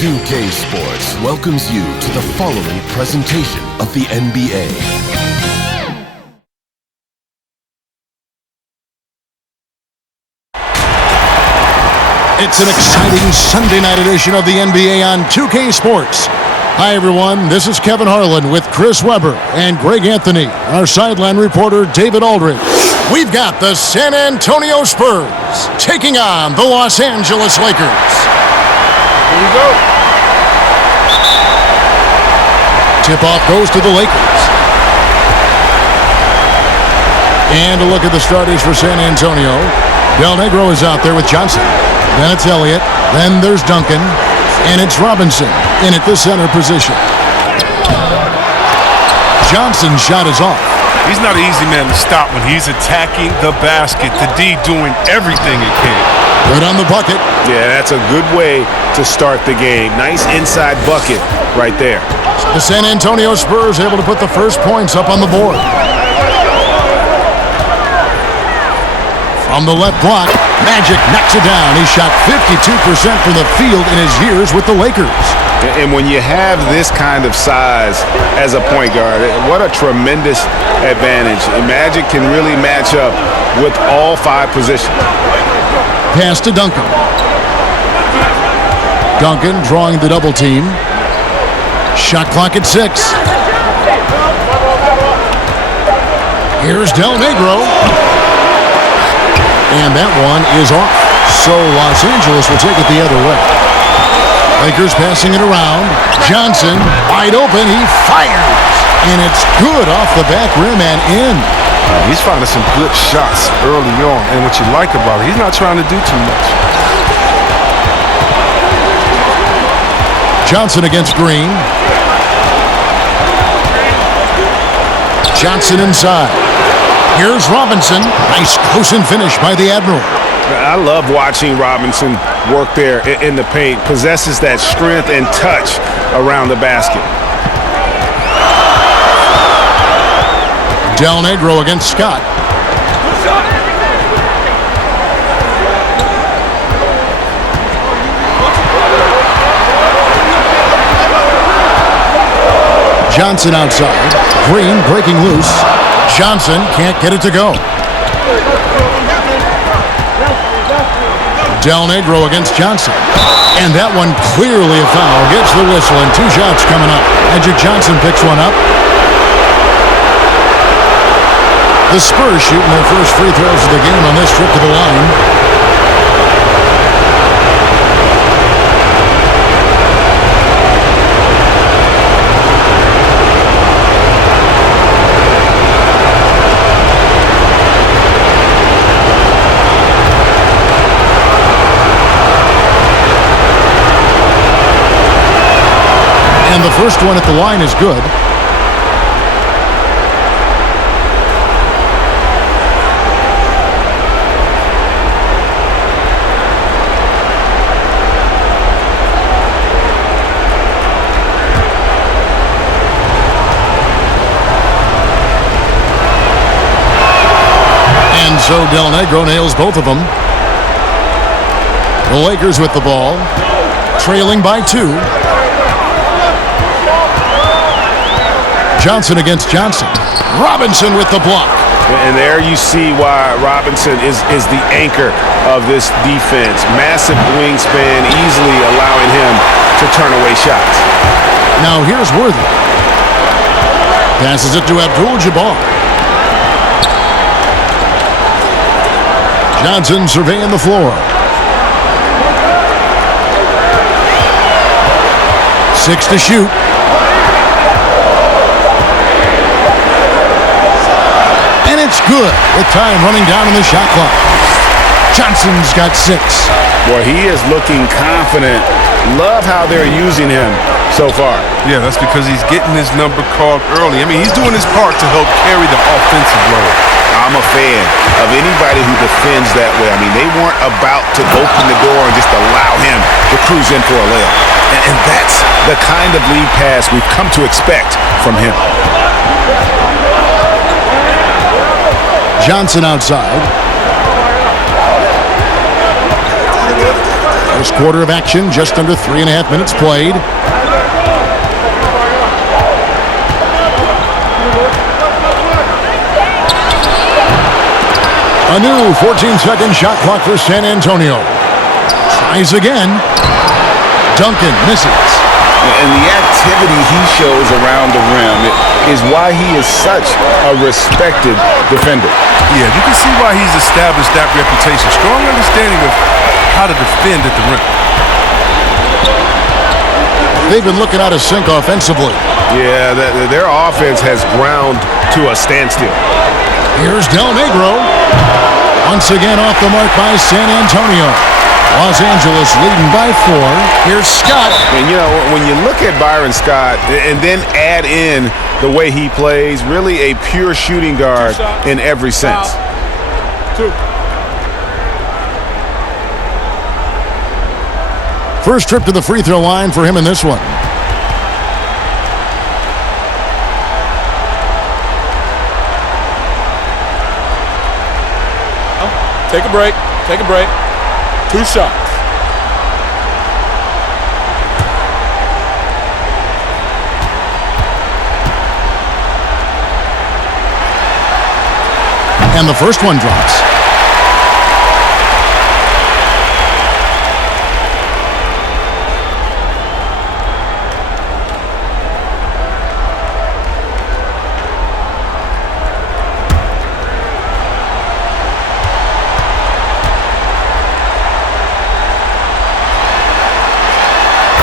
2K Sports welcomes you to the following presentation of the NBA. It's an exciting Sunday night edition of the NBA on 2K Sports. Hi, everyone. This is Kevin Harlan with Chris Webber and Greg Anthony, our sideline reporter, David Aldridge. We've got the San Antonio Spurs taking on the Los Angeles Lakers. Here we go. Tip-off goes to the Lakers. And a look at the starters for San Antonio. Del Negro is out there with Johnson. Then it's Elliott. Then there's Duncan. And it's Robinson in at the center position. Johnson's shot is off. He's not an easy man to stop when he's attacking the basket. The D doing everything it can. Good on the bucket. Yeah, that's a good way to start the game. Nice inside bucket right there. The San Antonio Spurs able to put the first points up on the board. From the left block, Magic knocks it down. He shot 52% from the field in his years with the Lakers. And when you have this kind of size as a point guard, what a tremendous advantage. Magic can really match up with all five positions. Pass to Duncan. Duncan drawing the double team. Shot clock at 6. Here's Del Negro. And that one is off. So Los Angeles will take it the other way. Lakers passing it around. Johnson wide open. He fires. And it's good off the back rim and in. He's finding some good shots early on. And what you like about it, he's not trying to do too much. Johnson against Green. Johnson inside. Here's Robinson. Nice close-in finish by the Admiral. I love watching Robinson work there in the paint. Possesses that strength and touch around the basket. Del Negro against Scott. Johnson outside. Green breaking loose. Johnson can't get it to go. Del Negro against Johnson. And that one clearly a foul. Gets the whistle and 2 shots coming up. Magic Johnson picks one up. The Spurs shooting their first free throws of the game on this trip to the line. And the first one at the line is good. And so Del Negro nails both of them. The Lakers with the ball, trailing by 2. Johnson against Johnson. Robinson with the block. And there you see why Robinson is the anchor of this defense. Massive wingspan, easily allowing him to turn away shots. Now here's Worthy. Passes it to Abdul-Jabbar. Johnson surveying the floor. 6 to shoot. It's good with time running down in the shot clock. Johnson's got 6. Boy, he is looking confident. Love how they're using him so far. Yeah, that's because he's getting his number called early. I mean, he's doing his part to help carry the offensive load. I'm a fan of anybody who defends that way. I mean, they weren't about to open the door and just allow him to cruise in for a layup. And that's the kind of lead pass we've come to expect from him. Johnson outside. The First quarter of action, just under 3.5 minutes played. A new 14-second shot clock for San Antonio. Tries again. Duncan misses. And the activity he shows around the rim is why he is such a respected defender. Yeah, you can see why he's established that reputation. Strong understanding of how to defend at the rim. They've been looking out of sync offensively. Yeah, their offense has ground to a standstill. Here's Del Negro. Once again off the mark by San Antonio. Los Angeles leading by 4. Here's Scott. And, you know, when you look at Byron Scott and then add in the way he plays, really a pure shooting guard in every sense. First trip to the free throw line for him in this one. Take a break. Take a break. 2 shots. And the first one drops.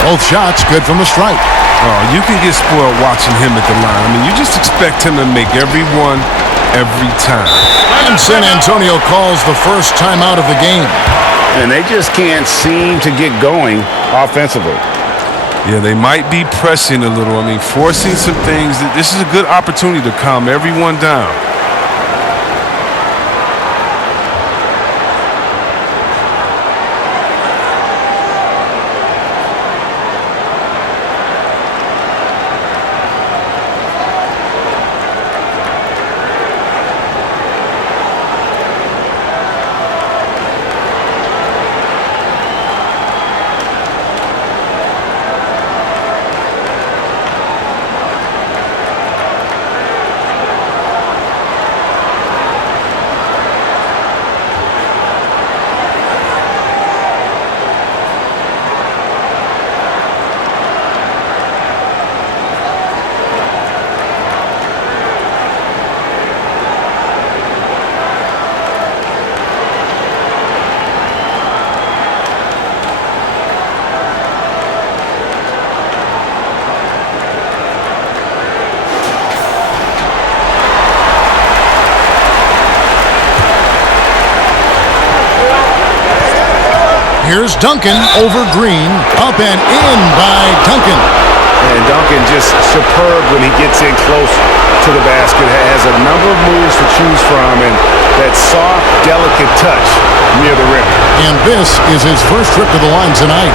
Both shots good from the stripe. Oh, you can get spoiled watching him at the line. I mean, you just expect him to make every one, every time. And San Antonio calls the first timeout of the game. And they just can't seem to get going offensively. Yeah, they might be pressing a little. I mean, forcing some things. This is a good opportunity to calm everyone down. Here's Duncan over Green. Up and in by Duncan. And Duncan just superb when he gets in close to the basket. Has a number of moves to choose from and that soft, delicate touch near the rim. And this is his first trip to the line tonight.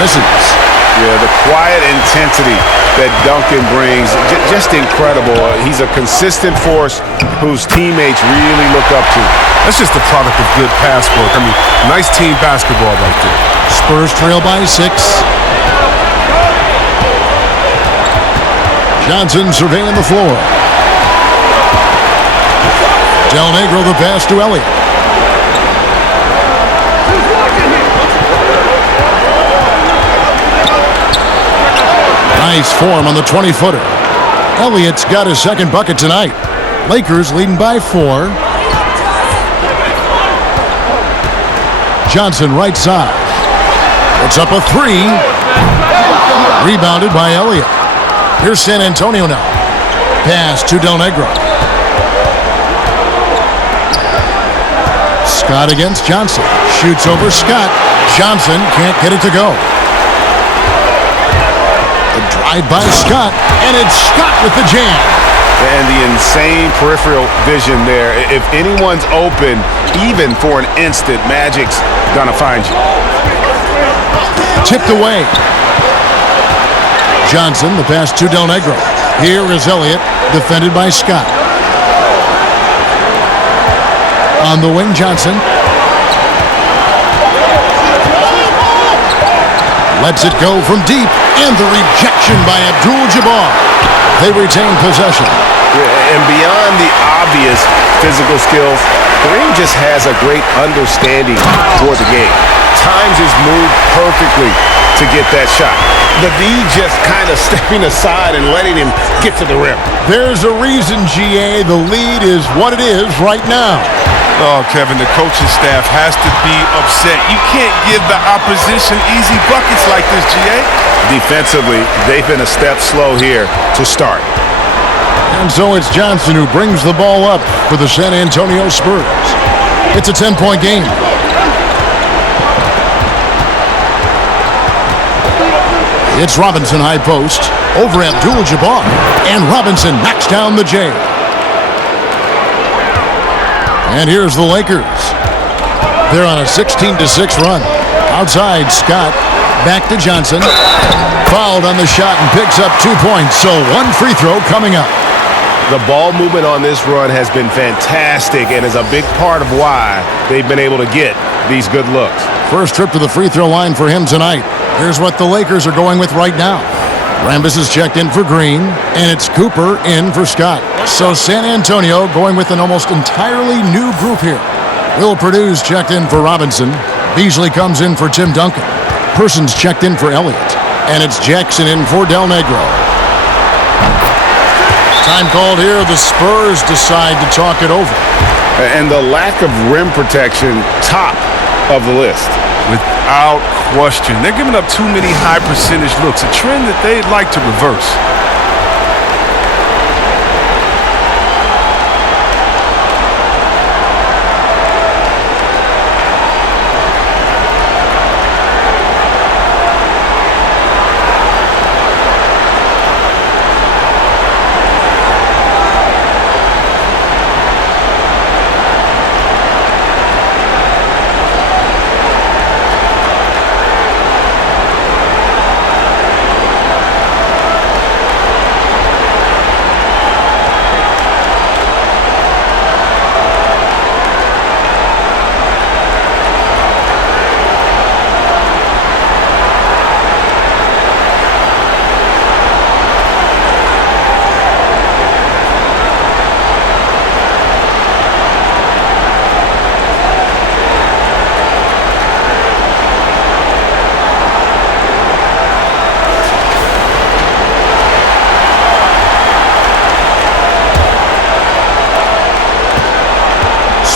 Misses. Yeah, the quiet intensity that Duncan brings, just incredible. He's a consistent force whose teammates really look up to. That's just the product of good pass work. I mean, nice team basketball right there. Spurs trail by 6. Johnson surveying the floor. Del Negro the pass to Elliott. Nice form on the 20-footer. Elliott's got his second bucket tonight. Lakers leading by 4. Johnson right side. Puts up a 3. Rebounded by Elliott. Here's San Antonio now. Pass to Del Negro. Scott against Johnson. Shoots over Scott. Johnson can't get it to go. The drive by Scott, and it's Scott with the jam. And the insane peripheral vision there. If anyone's open, even for an instant, Magic's gonna find you. Tipped away. Johnson, the pass to Del Negro. Here is Elliott, defended by Scott. On the wing, Johnson. Lets it go from deep, and the rejection by Abdul-Jabbar. They retain possession. And beyond the obvious physical skills, Kareem just has a great understanding for the game. Times his move perfectly to get that shot. The D just kind of stepping aside and letting him get to the rim. There's a reason, GA, the lead is what it is right now. Oh, Kevin, the coaching staff has to be upset. You can't give the opposition easy buckets like this, GA. Defensively, they've been a step slow here to start. And so it's Johnson who brings the ball up for the San Antonio Spurs. It's a 10-point game. It's Robinson high post over Abdul-Jabbar, and Robinson knocks down the J. And here's the Lakers. They're on a 16-6 run. Outside, Scott. Back to Johnson. Fouled on the shot and picks up 2 points. So one free throw coming up. The ball movement on this run has been fantastic and is a big part of why they've been able to get these good looks. First trip to the free throw line for him tonight. Here's what the Lakers are going with right now. Rambis is checked in for Green, and it's Cooper in for Scott. So San Antonio going with an almost entirely new group here. Will Purdue's checked in for Robinson. Beasley comes in for Tim Duncan. Persons checked in for Elliott. And it's Jackson in for Del Negro. Time called here. The Spurs decide to talk it over. And the lack of rim protection, top of the list. Without question. They're giving up too many high percentage looks, a trend that they'd like to reverse.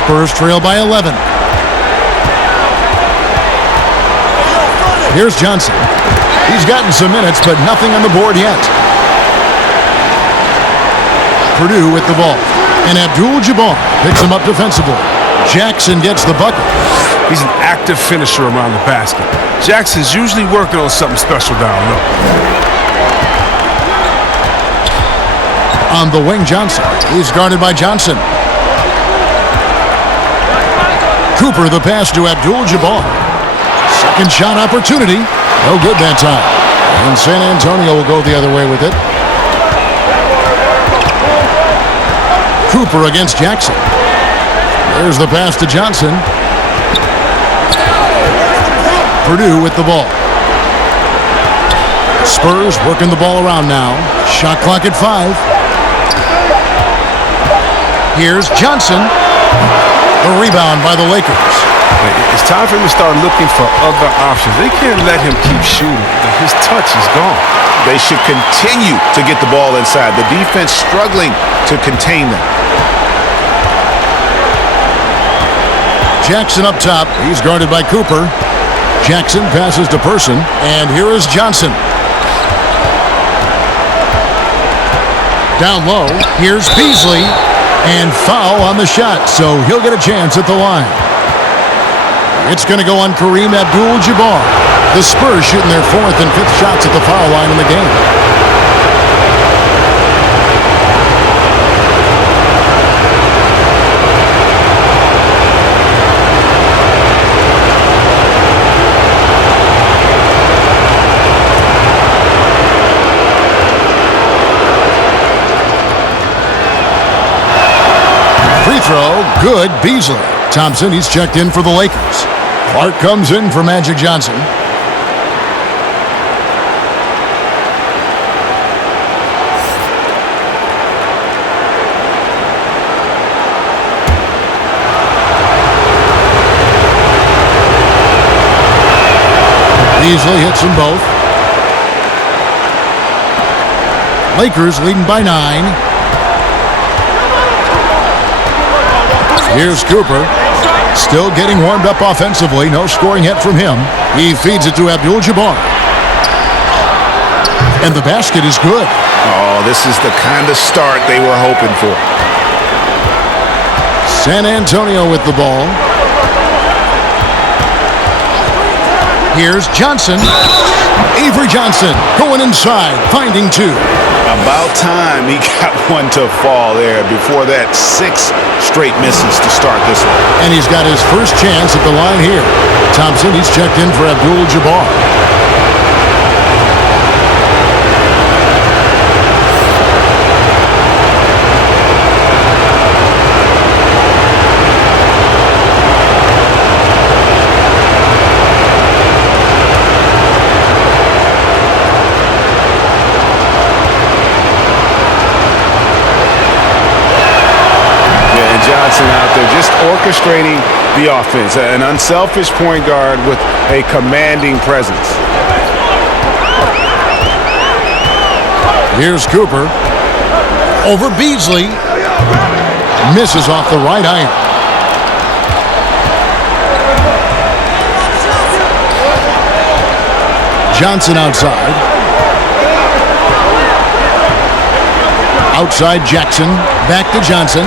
Spurs trail by 11. Here's Johnson. He's gotten some minutes, but nothing on the board yet. Purdue with the ball. And Abdul-Jabbar picks him up defensively. Jackson gets the bucket. He's an active finisher around the basket. Jackson's usually working on something special down low. On the wing, Johnson. He's guarded by Johnson. Cooper the pass to Abdul-Jabbar. Second shot opportunity. No good that time. And San Antonio will go the other way with it. Cooper against Jackson. There's the pass to Johnson. Purdue with the ball. Spurs working the ball around now. Shot clock at 5. Here's Johnson. The rebound by the Lakers. It's time for him to start looking for other options. They can't let him keep shooting. His touch is gone. They should continue to get the ball inside. The defense struggling to contain them. Jackson up top. He's guarded by Cooper. Jackson passes to Person. And here is Johnson. Down low. Here's Beasley. And foul on the shot, so he'll get a chance at the line. It's going to go on Kareem Abdul-Jabbar. The Spurs shooting their 4th and 5th shots at the foul line in the game. good. Beasley. Thompson, he's checked in for the Lakers. Clark comes in for Magic Johnson. Beasley hits them both. Lakers leading by 9. Here's Cooper. Still getting warmed up offensively. No scoring yet from him. He feeds it to Abdul-Jabbar. And the basket is good. Oh, this is the kind of start they were hoping for. San Antonio with the ball. Here's Johnson. Avery Johnson going inside, finding 2. About time he got one to fall there. Before that, 6 straight misses to start this one. And he's got his first chance at the line here. Thompson, he's checked in for Abdul-Jabbar. Johnson out there just orchestrating the offense. An unselfish point guard with a commanding presence. Here's Cooper. Over Beasley. Misses off the right iron. Johnson outside. Outside Jackson. Back to Johnson.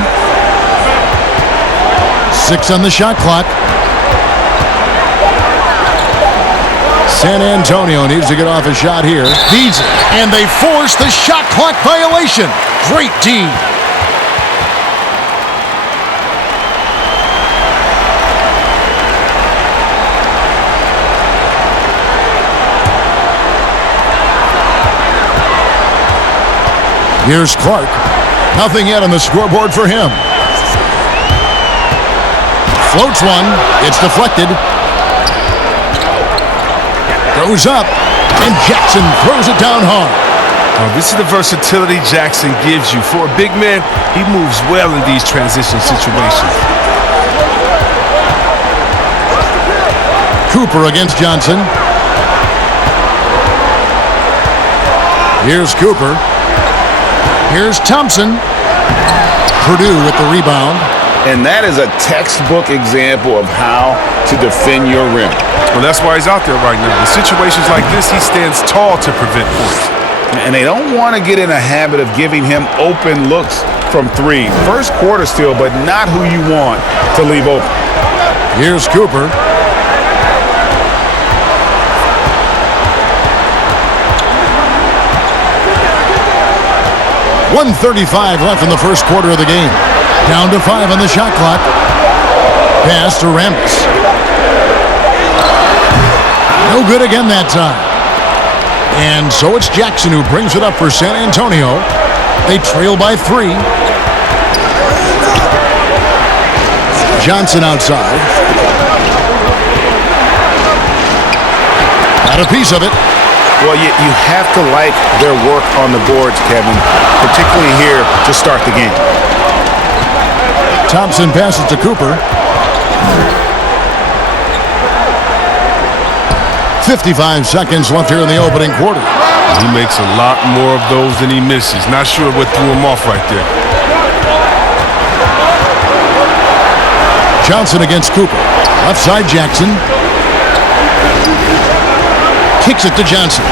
6 on the shot clock. San Antonio needs to get off a shot here. Beasley. And they force the shot clock violation. Great D. Here's Clark. Nothing yet on the scoreboard for him. Floats one. It's deflected. Goes up. And Jackson throws it down hard. Oh, this is the versatility Jackson gives you. For a big man, he moves well in these transition situations. Cooper against Johnson. Here's Cooper. Here's Thompson. Purdue with the rebound. And that is a textbook example of how to defend your rim. Well, that's why he's out there right now. In situations like this, he stands tall to prevent points. And they don't want to get in a habit of giving him open looks from 3. First quarter still, but not who you want to leave open. Here's Cooper. .135 left in the first quarter of the game. Down to 5 on the shot clock. Pass to Rambis. No good again that time. And so it's Jackson who brings it up for San Antonio. They trail by 3. Johnson outside. Got a piece of it. Well, you have to like their work on the boards, Kevin, particularly here to start the game. Thompson passes to Cooper. 55 seconds left here in the opening quarter. He makes a lot more of those than he misses. Not sure what threw him off right there. Johnson against Cooper. Left side Jackson. Kicks it to Johnson.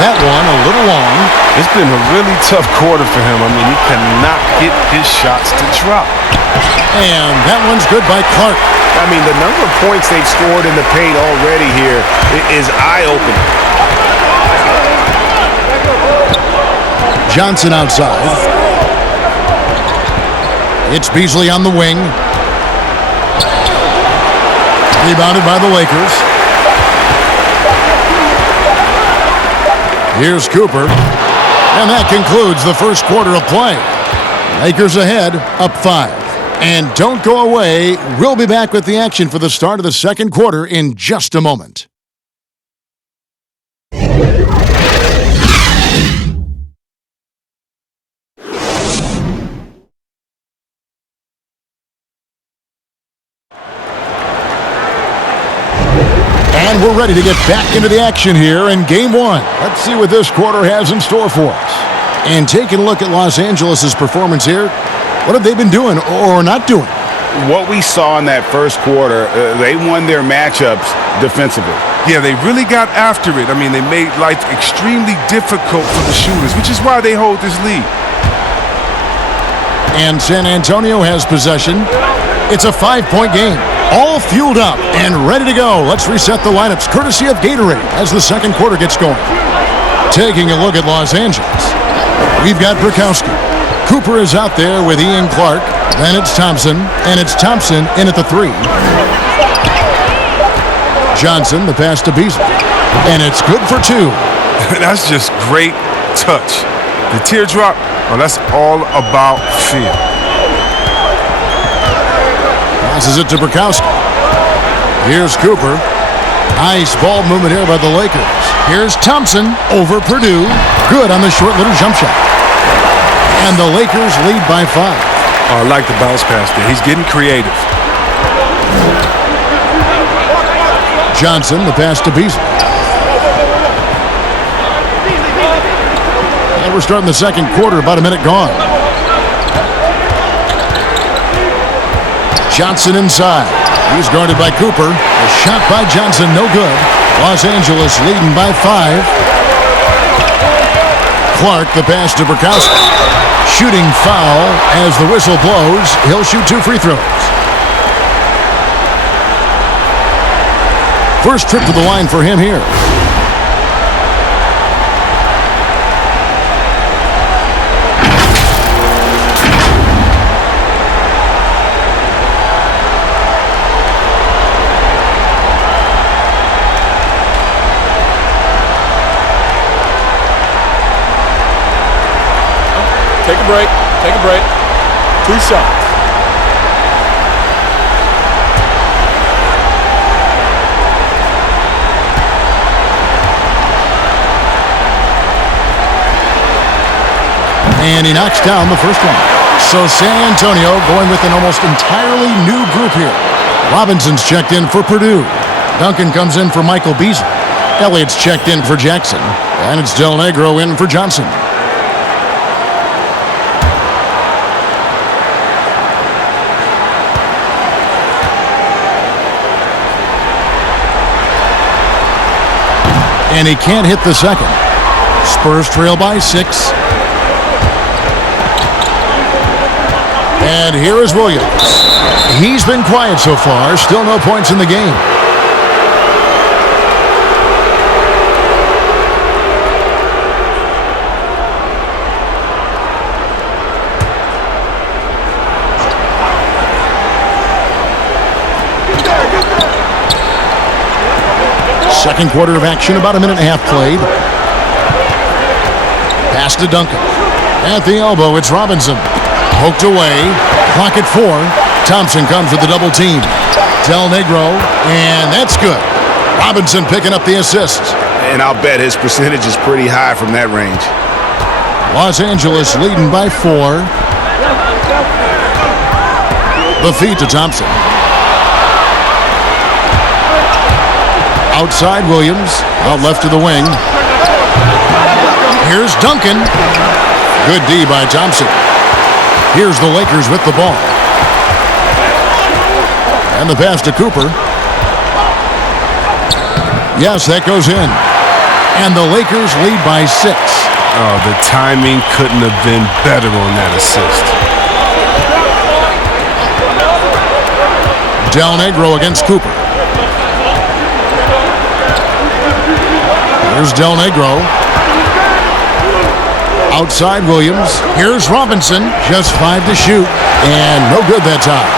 That one a little long. It's been a really tough quarter for him. I mean, he cannot get his shots to drop. And that one's good by Clark. I mean, the number of points they've scored in the paint already here is eye-opening. Johnson outside. It's Beasley on the wing. Rebounded by the Lakers. Here's Cooper. And that concludes the first quarter of play. Lakers ahead, up 5. And don't go away. We'll be back with the action for the start of the second quarter in just a moment. And we're ready to get back into the action here in Game 1. Let's see what this quarter has in store for us. And taking a look at Los Angeles' performance here, what have they been doing or not doing? What we saw in that first quarter, they won their matchups defensively. Yeah, they really got after it. I mean, they made life extremely difficult for the shooters, which is why they hold this lead. And San Antonio has possession. It's a 5-point game. All fueled up and ready to go. Let's reset the lineups courtesy of Gatorade as the second quarter gets going. Taking a look at Los Angeles, we've got Brokowski. Cooper is out there with Ian Clark. Then it's Thompson, and it's Thompson in at the 3. Johnson, the pass to Beasley, and it's good for 2. That's just great touch. The teardrop, well, that's all about feel. Passes it to Brokowski. Here's Cooper. Nice ball movement here by the Lakers. Here's Thompson over Purdue. Good on the short little jump shot. And the Lakers lead by 5. Oh, I like the bounce pass there. He's getting creative. Johnson, the pass to Beasley. And we're starting the second quarter, about a minute gone. Johnson inside. He's guarded by Cooper. A shot by Johnson, no good. Los Angeles leading by 5. Clark, the pass to Brokowski. Shooting foul as the whistle blows. He'll shoot 2 free throws. First trip to the line for him here. Take a break. Take a break. 2 shots. And he knocks down the first one. So San Antonio going with an almost entirely new group here. Robinson's checked in for Purdue. Duncan comes in for Michael Beasley. Elliott's checked in for Jackson. And it's Del Negro in for Johnson. And he can't hit the second. Spurs trail by 6. And here is Williams. He's been quiet so far. Still no points in the game. Second quarter of action, about a minute and a half played. Pass to Duncan. At the elbow, it's Robinson. Poked away. Clock at 4. Thompson comes with the double team. Del Negro, and that's good. Robinson picking up the assist. And I'll bet his percentage is pretty high from that range. Los Angeles leading by 4. The feed to Thompson. Outside Williams, out left to the wing. Here's Duncan. Good D by Thompson. Here's the Lakers with the ball. And the pass to Cooper. Yes, that goes in. And the Lakers lead by 6. Oh, the timing couldn't have been better on that assist. Del Negro against Cooper. Here's Del Negro. Outside Williams. Here's Robinson. Just 5 to shoot. And no good that time.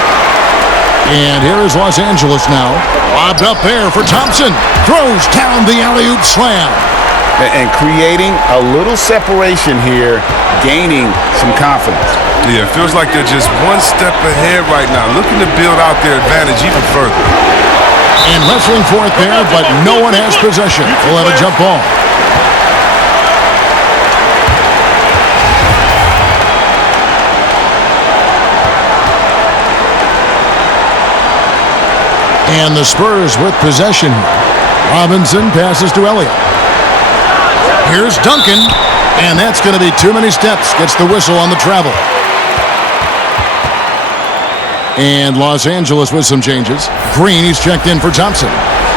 And here is Los Angeles now. Lobbed up there for Thompson. Throws down the alley-oop slam. and creating a little separation here, gaining some confidence. Yeah, it feels like they're just one step ahead right now, looking to build out their advantage even further. And wrestling for it there, but no one has possession. We'll have a jump ball. And the Spurs with possession. Robinson passes to Elliott. Here's Duncan, and that's going to be too many steps. Gets the whistle on the travel. And Los Angeles with some changes. Green, he's checked in for Thompson.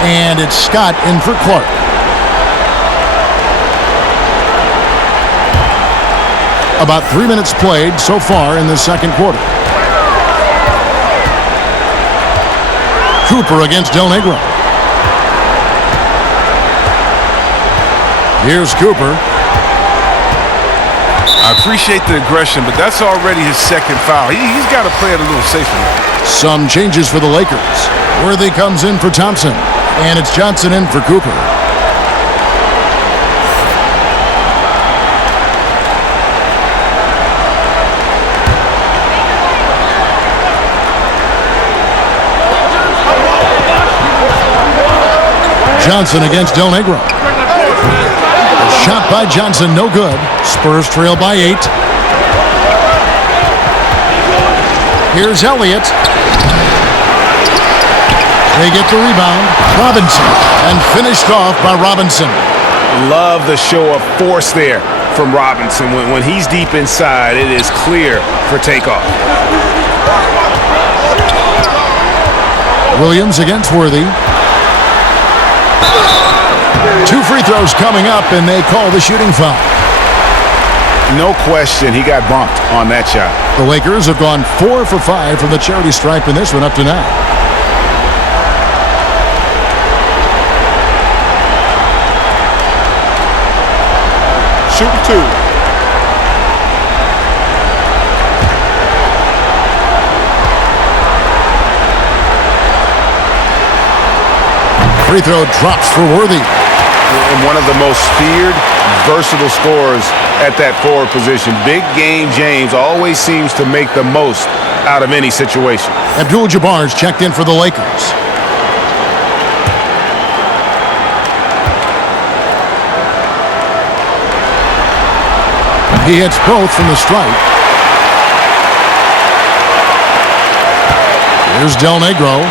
And it's Scott in for Clark. About 3 minutes played so far in the second quarter. Cooper against Del Negro. Here's Cooper. I appreciate the aggression, but that's already his second foul. He's got to play it a little safer now. Some changes for the Lakers. Worthy comes in for Thompson, and it's Johnson in for Cooper. Johnson against Del Negro. A shot by Johnson, no good. Spurs trail by 8. Here's Elliott. They get the rebound. Robinson. And finished off by Robinson. Love the show of force there from Robinson. When he's deep inside, it is clear for takeoff. Williams against Worthy. 2 free throws coming up, and they call the shooting foul. No question, he got bumped on that shot. The Lakers have gone 4 for 5 from the charity stripe in this one up to now. Shooting 2. Free throw drops for Worthy. And one of the most feared, versatile scorers at that forward position. Big game James always seems to make the most out of any situation. Abdul-Jabbar's checked in for the Lakers. He hits both from the stripe. Here's Del Negro.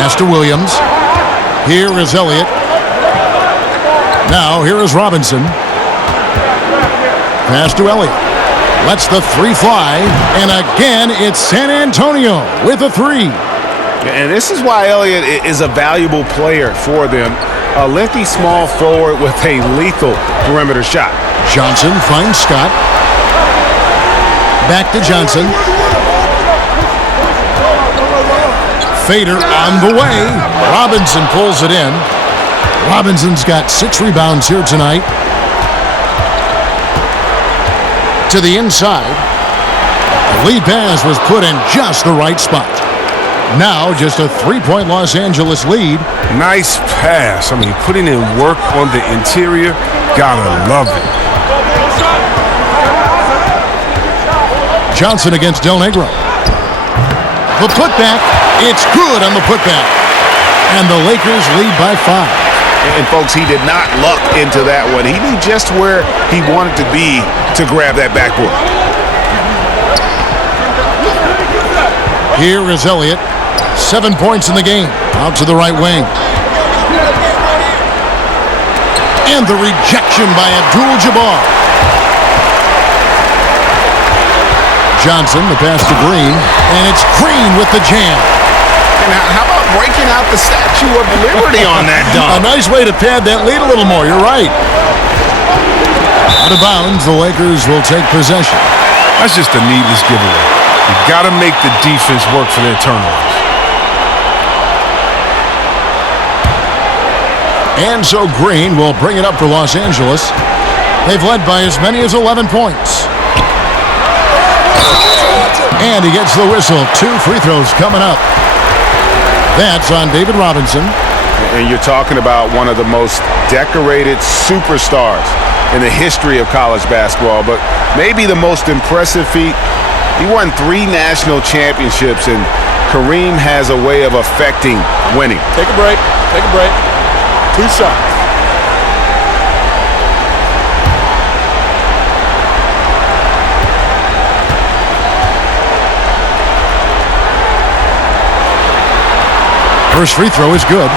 Pass to Williams. Here is Elliott. Now here is Robinson. Pass to Elliott. Lets the 3 fly. And again, it's San Antonio with a 3. And this is why Elliott is a valuable player for them. A lengthy small forward with a lethal perimeter shot. Johnson finds Scott. Back to Johnson. Fader on the way. Robinson pulls it in. Robinson's got 6 rebounds here tonight. To the inside. The lead pass was put in just the right spot. Now just a 3-point Los Angeles lead. Nice pass. I mean, putting in work on the interior. Gotta love it. Johnson against Del Negro. The putback. It's good on the putback. And the Lakers lead by 5. And folks, he did not luck into that one. He knew just where he wanted to be to grab that backboard. Here is Elliott. 7 points in the game. Out to the right wing. And the rejection by Abdul-Jabbar. Johnson, the pass to Green. And it's Green with the jam. And how about breaking out the Statue of Liberty on that dunk? A nice way to pad that lead a little more. You're right. Out of bounds, the Lakers will take possession. That's just a needless giveaway. You got to make the defense work for their turnovers. And so Green will bring it up for Los Angeles. They've led by as many as 11 points. And he gets the whistle. 2 free throws coming up. That's on David Robinson. And you're talking about one of the most decorated superstars in the history of college basketball, but maybe the most impressive feat. He won 3 national championships, and Kareem has a way of affecting winning. Take a break. Take a break. 2 shots. First free throw is good.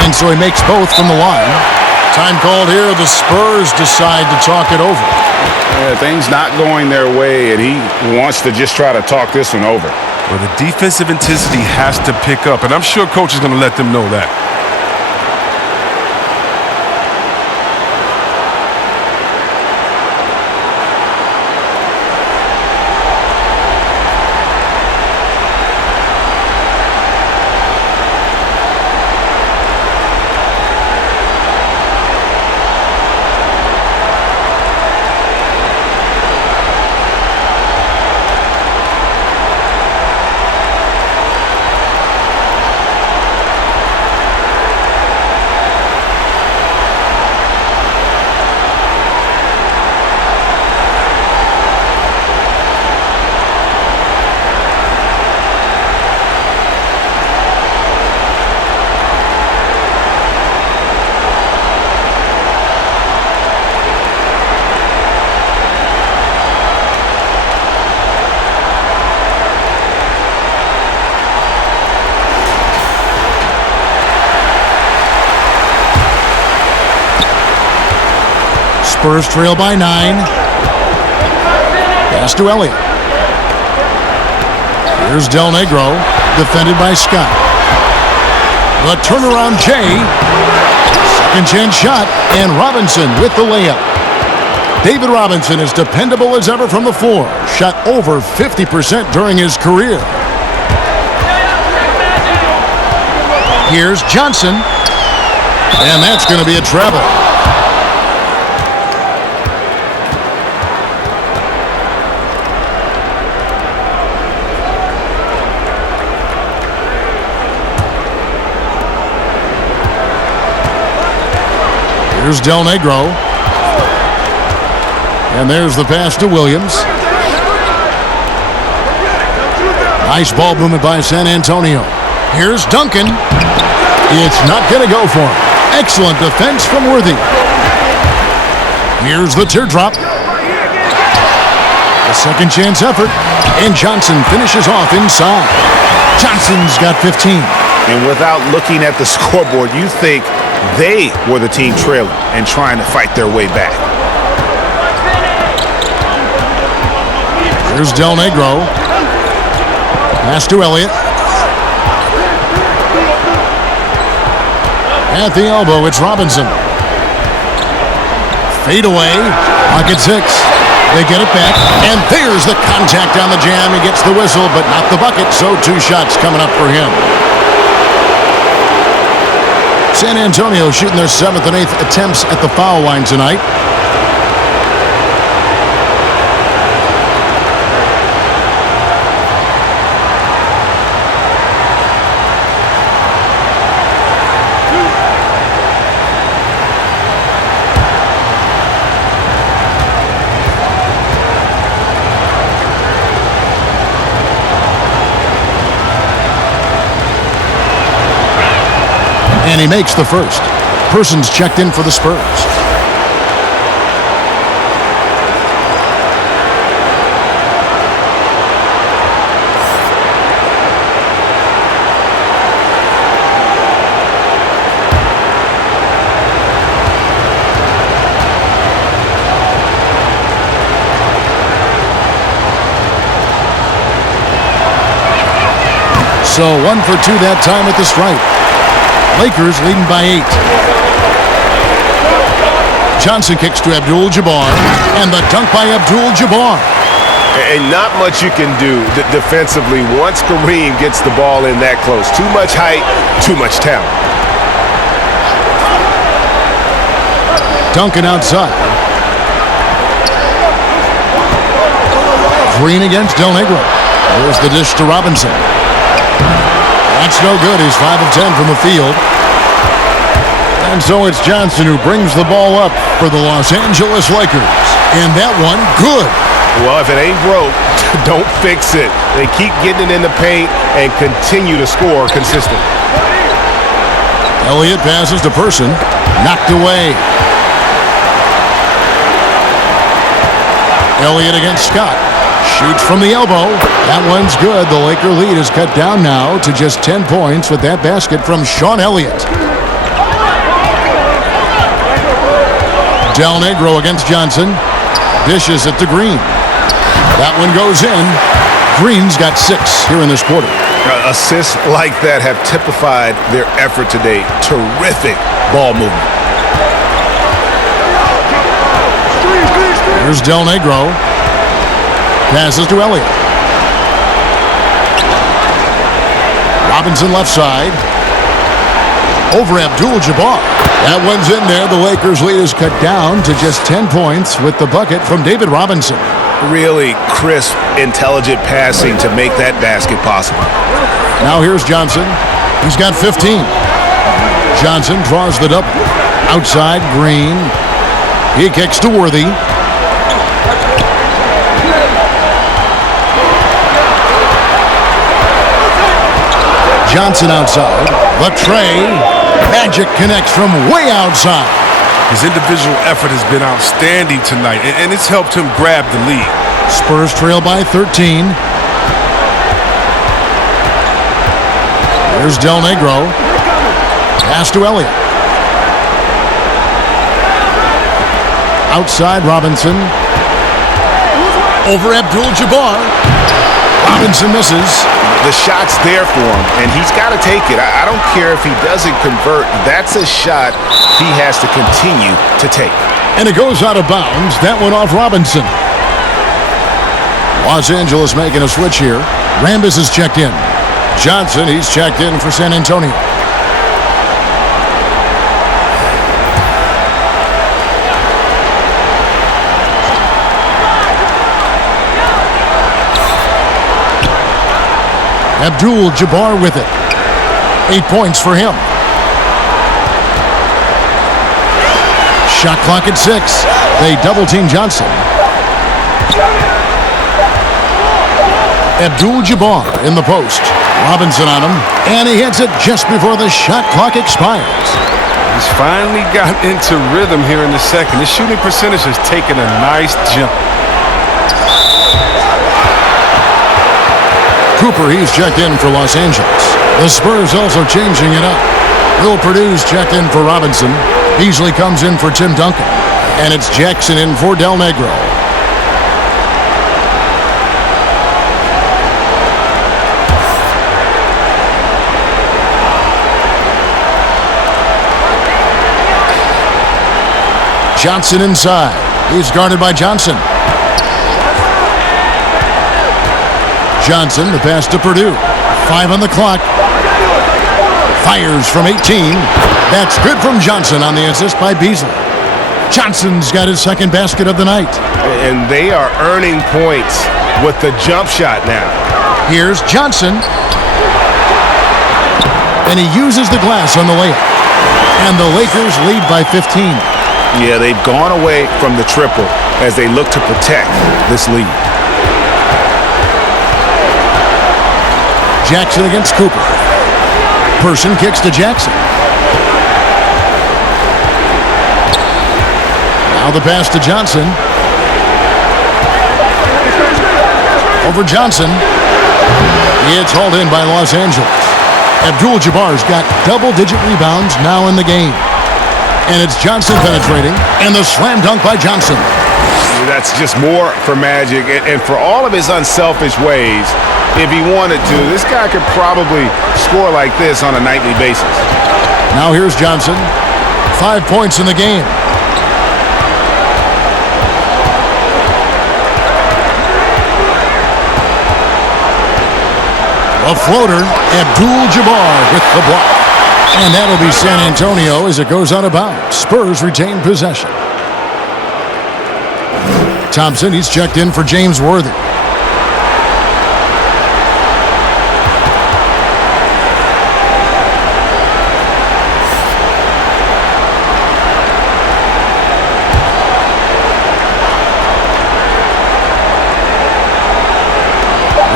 And so he makes both from the line. Time called here. The Spurs decide to talk it over. Yeah, things not going their way, and he wants to just try to talk this one over. Well, the defensive intensity has to pick up, and I'm sure coach is going to let them know that. Spurs trail by 9. Pass to Elliott. Here's Del Negro, defended by Scott. The turnaround Jay. Second chance shot, and Robinson with the layup. David Robinson is dependable as ever from the floor. Shot over 50% during his career. Here's Johnson. And that's going to be a travel. Here's Del Negro. And there's the pass to Williams. Nice ball movement by San Antonio. Here's Duncan. It's not going to go for him. Excellent defense from Worthy. Here's the teardrop. A second chance effort. And Johnson finishes off inside. Johnson's got 15. And without looking at the scoreboard, you think they were the team trailing and trying to fight their way back. Here's Del Negro. Pass to Elliott. At the elbow, it's Robinson. Fade away. Pocket 6. They get it back. And there's the contact on the jam. He gets the whistle, but not the bucket. So 2 shots coming up for him. San Antonio shooting their 7th and 8th attempts at the foul line tonight. And he makes the first. Persons checked in for the Spurs. So 1 for 2 that time at the stripe. Lakers leading by 8. Johnson kicks to Abdul-Jabbar, and the dunk by Abdul-Jabbar. And not much you can do defensively once Kareem gets the ball in that close. Too much height, too much talent. Duncan outside. Green against Del Negro. There's the dish to Robinson. That's no good. He's 5 of 10 from the field. And so it's Johnson who brings the ball up for the Los Angeles Lakers. And that one, good. Well, if it ain't broke, don't fix it. They keep getting it in the paint and continue to score consistently. Elliott passes to Person. Knocked away. Elliott against Scott. Shoots from the elbow. That one's good. The Laker lead is cut down now to just 10 points with that basket from Sean Elliott. Del Negro against Johnson. Dishes it to Green. That one goes in. Green's got 6 here in this quarter. Assists like that have typified their effort today. Terrific ball movement. Here's Del Negro. Passes to Elliott. Robinson left side. Over Abdul-Jabbar. That one's in there. The Lakers' lead is cut down to just 10 points with the bucket from David Robinson. Really crisp, intelligent passing to make that basket possible. Now here's Johnson. He's got 15. Johnson draws the double. Outside, Green. He kicks to Worthy. Johnson outside. The tray. Magic connects from way outside. His individual effort has been outstanding tonight, and it's helped him grab the lead. Spurs trail by 13. Here's Del Negro. Pass to Elliott. Outside, Robinson. Over Abdul-Jabbar. Robinson misses. The shot's there for him, and he's got to take it. I don't care if he doesn't convert. That's a shot he has to continue to take. And it goes out of bounds. That went off Robinson. Los Angeles making a switch here. Rambis is checked in. Johnson, he's checked in for San Antonio. Abdul-Jabbar with it. 8 points for him. Shot clock at 6. They double-team Johnson. Abdul-Jabbar in the post. Robinson on him. And he hits it just before the shot clock expires. He's finally got into rhythm here in the second. His shooting percentage has taken a nice jump. Cooper, he's checked in for Los Angeles. The Spurs also changing it up. Will Purdue's checked in for Robinson. Beasley comes in for Tim Duncan. And it's Jackson in for Del Negro. Johnson inside. He's guarded by Johnson. Johnson, the pass to Purdue. 5 on the clock. Fires from 18. That's good from Johnson on the assist by Beasley. Johnson's got his second basket of the night. And they are earning points with the jump shot now. Here's Johnson. And he uses the glass on the layup. And the Lakers lead by 15. Yeah, they've gone away from the triple as they look to protect this lead. Jackson against Cooper. Person kicks to Jackson. Now the pass to Johnson. Over Johnson. It's hauled in by Los Angeles. Abdul-Jabbar's got double-digit rebounds now in the game. And it's Johnson penetrating. And the slam dunk by Johnson. That's just more for Magic. And for all of his unselfish ways, if he wanted to, this guy could probably score like this on a nightly basis. Now here's Johnson. 5 points in the game. A floater, Abdul-Jabbar with the block. And that'll be San Antonio as it goes out of bounds. Spurs retain possession. Thompson, he's checked in for James Worthy.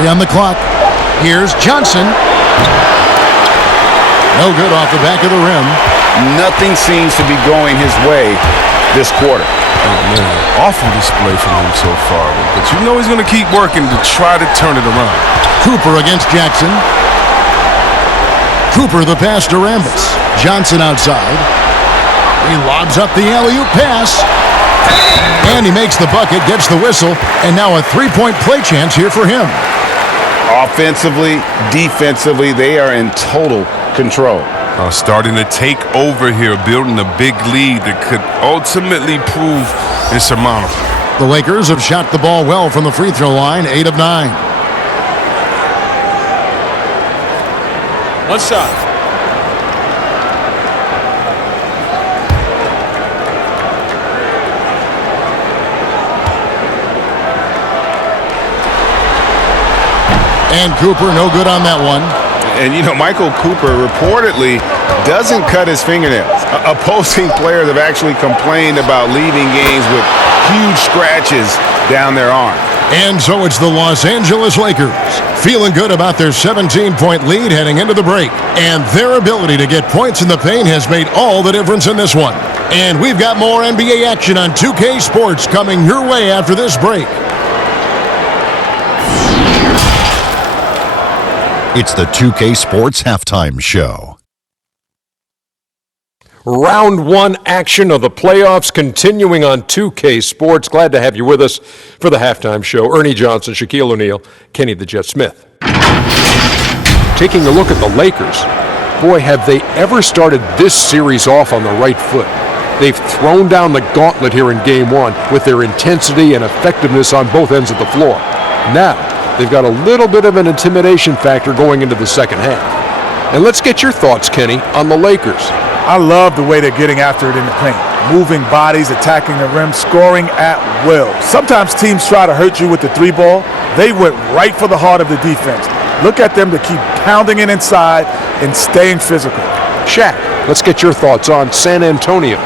On the clock. Here's Johnson. No good off the back of the rim. Nothing seems to be going his way this quarter. Oh, man. Awful display from him so far. But you know he's going to keep working to try to turn it around. Cooper against Jackson. Cooper the pass to Rambis. Johnson outside. He lobs up the alley-oop pass. And he makes the bucket, gets the whistle, and now a three-point play chance here for him. Offensively, defensively, they are in total control. Starting to take over here, building a big lead that could ultimately prove insurmountable. The Lakers have shot the ball well from the free throw line, 8 of 9. One shot. And Cooper, no good on that one. And, you know, Michael Cooper reportedly doesn't cut his fingernails. Opposing players have actually complained about leaving games with huge scratches down their arm. And so it's the Los Angeles Lakers feeling good about their 17-point lead heading into the break. And their ability to get points in the paint has made all the difference in this one. And we've got more NBA action on 2K Sports coming your way after this break. It's the 2K Sports Halftime Show. Round one action of the playoffs continuing on 2K Sports. Glad to have you with us for the halftime show. Ernie Johnson, Shaquille O'Neal, Kenny the Jet Smith. Taking a look at the Lakers, boy, have they ever started this series off on the right foot. They've thrown down the gauntlet here in Game 1 with their intensity and effectiveness on both ends of the floor. Now, they've got a little bit of an intimidation factor going into the second half. And let's get your thoughts, Kenny, on the Lakers. I love the way they're getting after it in the paint. Moving bodies, attacking the rim, scoring at will. Sometimes teams try to hurt you with the three ball. They went right for the heart of the defense. Look at them to keep pounding it inside and staying physical. Shaq, let's get your thoughts on San Antonio.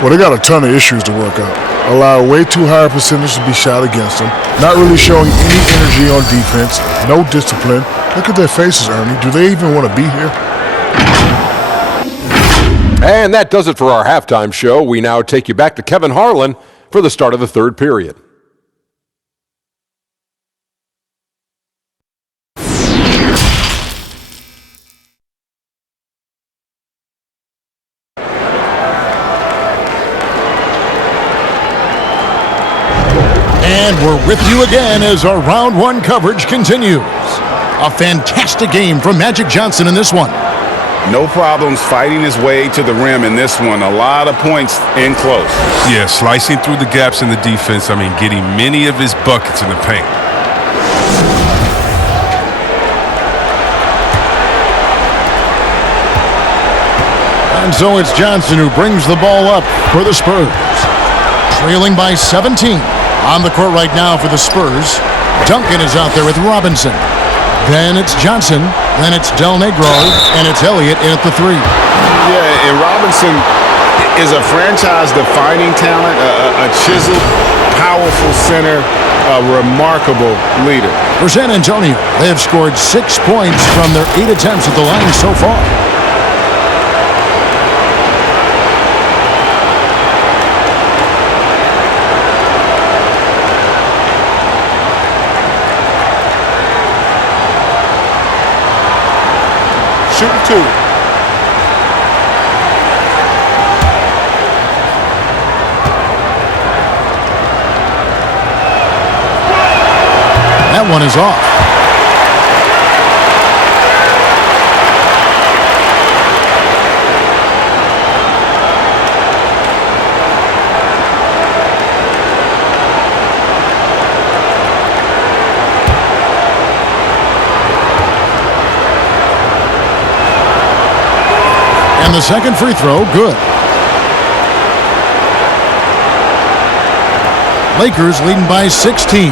Well, they got a ton of issues to work out. Allow way too high a percentage to be shot against them. Not really showing any energy on defense. No discipline. Look at their faces, Ernie. Do they even want to be here? And that does it for our halftime show. We now take you back to Kevin Harlan for the start of the third period. And we're with you again as our round one coverage continues. A fantastic game from Magic Johnson in this one. No problems fighting his way to the rim in this one. A lot of points in close. Yeah, slicing through the gaps in the defense. I mean, getting many of his buckets in the paint. And so it's Johnson who brings the ball up for the Spurs. Trailing by 17. On the court right now for the Spurs. Duncan is out there with Robinson. Then it's Johnson, then it's Del Negro, and it's Elliott in at the three. Yeah, and Robinson is a franchise-defining talent, a chiseled, powerful center, a remarkable leader. For San Antonio, they have scored 6 points from their 8 attempts at the line so far. Shooting two. That one is off. And the second free throw, good. Lakers leading by 16.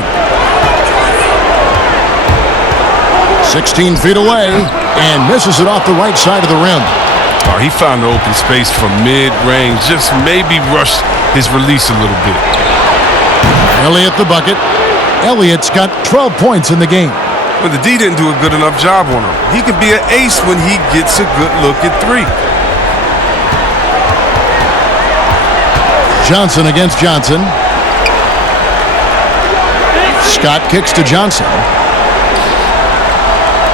16 feet away and misses it off the right side of the rim. Oh, he found the open space from mid-range, just maybe rushed his release a little bit. Elliott the bucket. Elliott's got 12 points in the game. But the D didn't do a good enough job on him. He can be an ace when he gets a good look at three. Johnson against Johnson. Scott kicks to Johnson.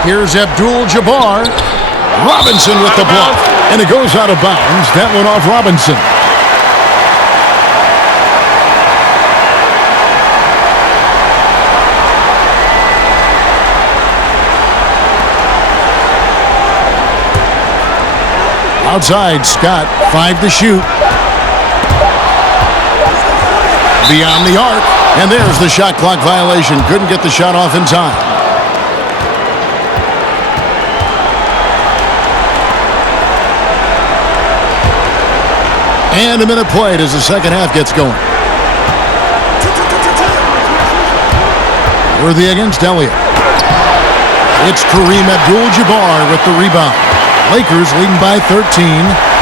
Here's Abdul-Jabbar. Robinson with the block. And it goes out of bounds. That one off Robinson. Outside, Scott, 5 to shoot. Beyond the arc. And there's the shot clock violation. Couldn't get the shot off in time. And a minute played as the second half gets going. Worthy against Elliott. It's Kareem Abdul-Jabbar with the rebound. Lakers leading by 13.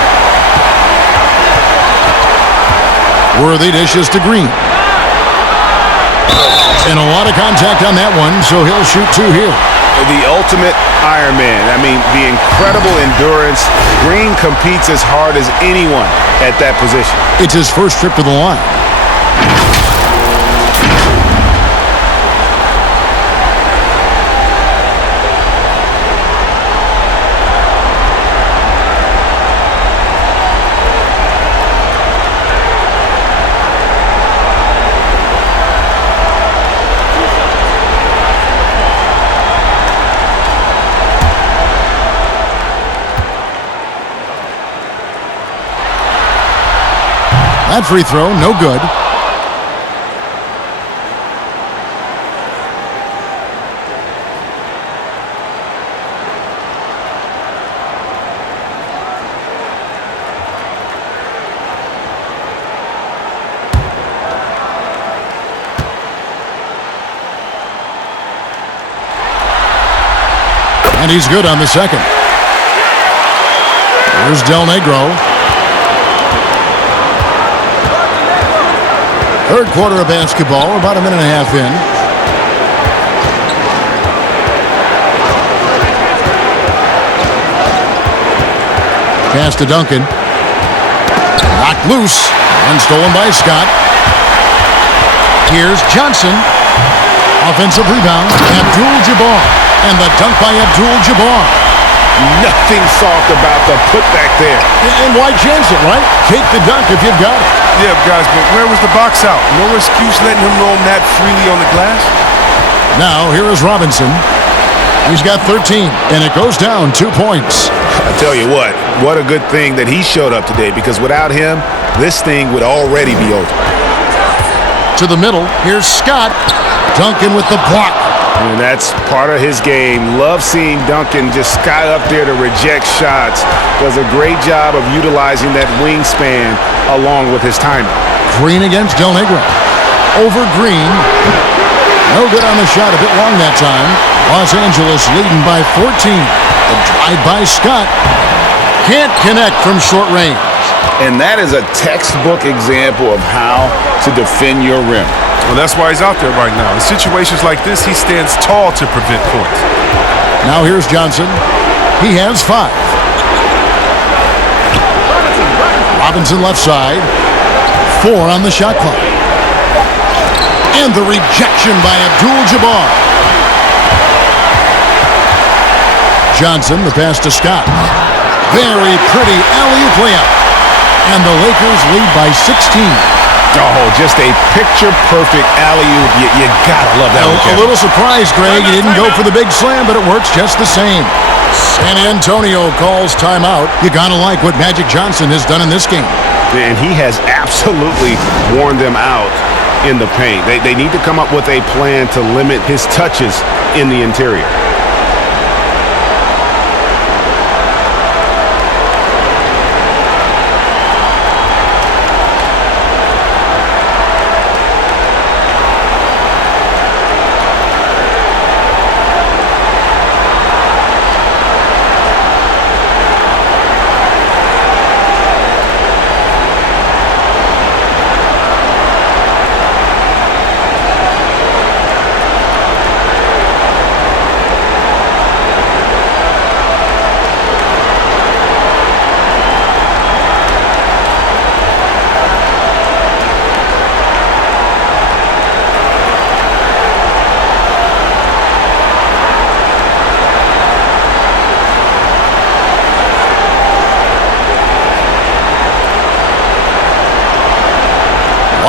Worthy dishes to Green. And a lot of contact on that one, so he'll shoot 2 here. The ultimate Iron Man. I mean, the incredible endurance. Green competes as hard as anyone at that position. It's his first trip to the line. That free throw, no good. And he's good on the second. Here's Del Negro. Third quarter of basketball, about a minute and a half in. Pass to Duncan. Knocked loose and stolen by Scott. Here's Johnson. Offensive rebound. Abdul-Jabbar. And the dunk by Abdul-Jabbar. Nothing soft about the putback there. And why chance it, right? Take the dunk if you've got it. Yeah, guys, but where was the box out? No excuse letting him roam that freely on the glass? Now, here is Robinson. He's got 13, and it goes down 2 points. I tell you what a good thing that he showed up today, because without him, this thing would already be over. To the middle, here's Scott. Duncan with the block. And that's part of his game. Love seeing Duncan just sky up there to reject shots. Does a great job of utilizing that wingspan along with his timing. Green against Del Negro. Over Green. No good on the shot, a bit long that time. Los Angeles leading by 14. The drive by Scott. Can't connect from short range. And that is a textbook example of how to defend your rim. Well, that's why he's out there right now. In situations like this, he stands tall to prevent points. Now here's Johnson. He has 5. Robinson left side. 4 on the shot clock. And the rejection by Abdul-Jabbar. Johnson, the pass to Scott. Very pretty alley-oop layup. And the Lakers lead by 16. Oh, just a picture-perfect alley-oop. You gotta love that one, A little surprised, Greg. He didn't go for the big slam, but it works just the same. San Antonio calls timeout. You gotta like what Magic Johnson has done in this game. And he has absolutely worn them out in the paint. They need to come up with a plan to limit his touches in the interior.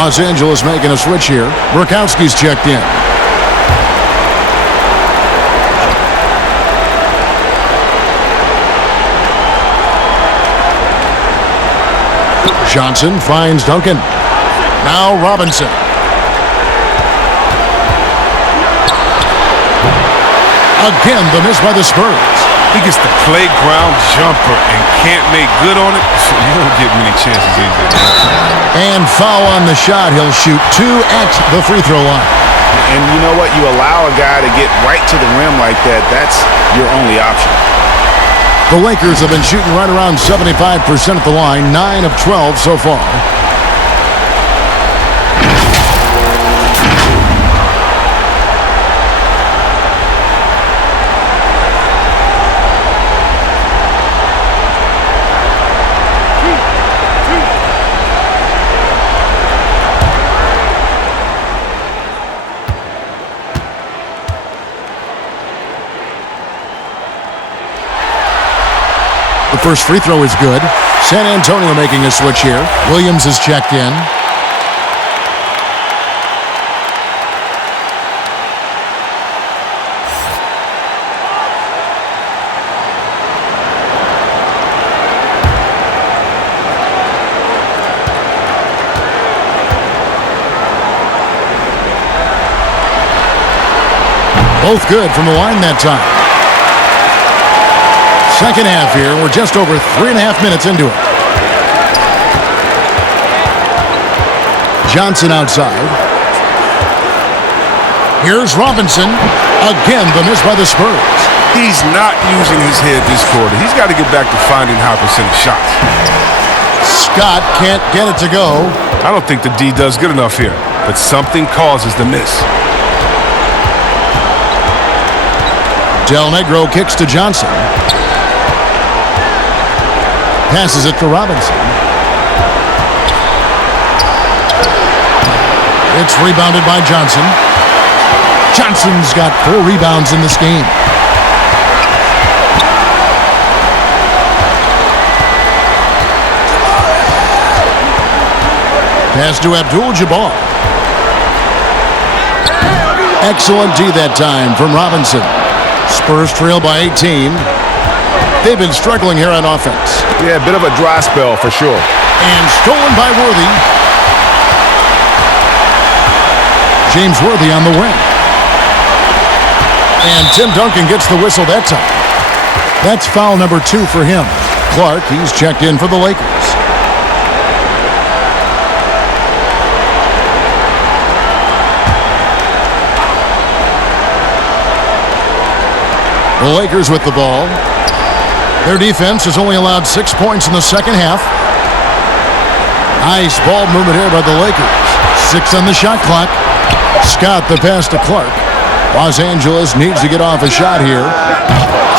Los Angeles making a switch here. Burkowski's checked in. Johnson finds Duncan. Now Robinson. Again, the miss by the Spurs. He gets the playground jumper and can't make good on it. You don't get many chances easily. And foul on the shot. He'll shoot 2 at the free throw line. And you know what? You allow a guy to get right to the rim like that, that's your only option. The Lakers have been shooting right around 75% at the line, 9 of 12 so far. The first free throw is good. San Antonio making a switch here. Williams is checked in. Both good from the line that time. Second half here. We're just over 3.5 minutes into it. Johnson outside. Here's Robinson. Again, the miss by the Spurs. He's not using his head this quarter. He's got to get back to finding high percentage shots. Scott can't get it to go. I don't think the D does good enough here, but something causes the miss. Del Negro kicks to Johnson. Passes it to Robinson. It's rebounded by Johnson. Johnson's got 4 rebounds in this game. Pass to Abdul-Jabbar. Excellent D that time from Robinson. Spurs trail by 18. They've been struggling here on offense. Yeah, a bit of a dry spell for sure. And stolen by Worthy. James Worthy on the wing. And Tim Duncan gets the whistle that time. That's foul number 2 for him. Clark, he's checked in for the Lakers. The Lakers with the ball. Their defense has only allowed 6 points in the second half. Nice ball movement here by the Lakers. 6 on the shot clock. Scott the pass to Clark. Los Angeles needs to get off a shot here.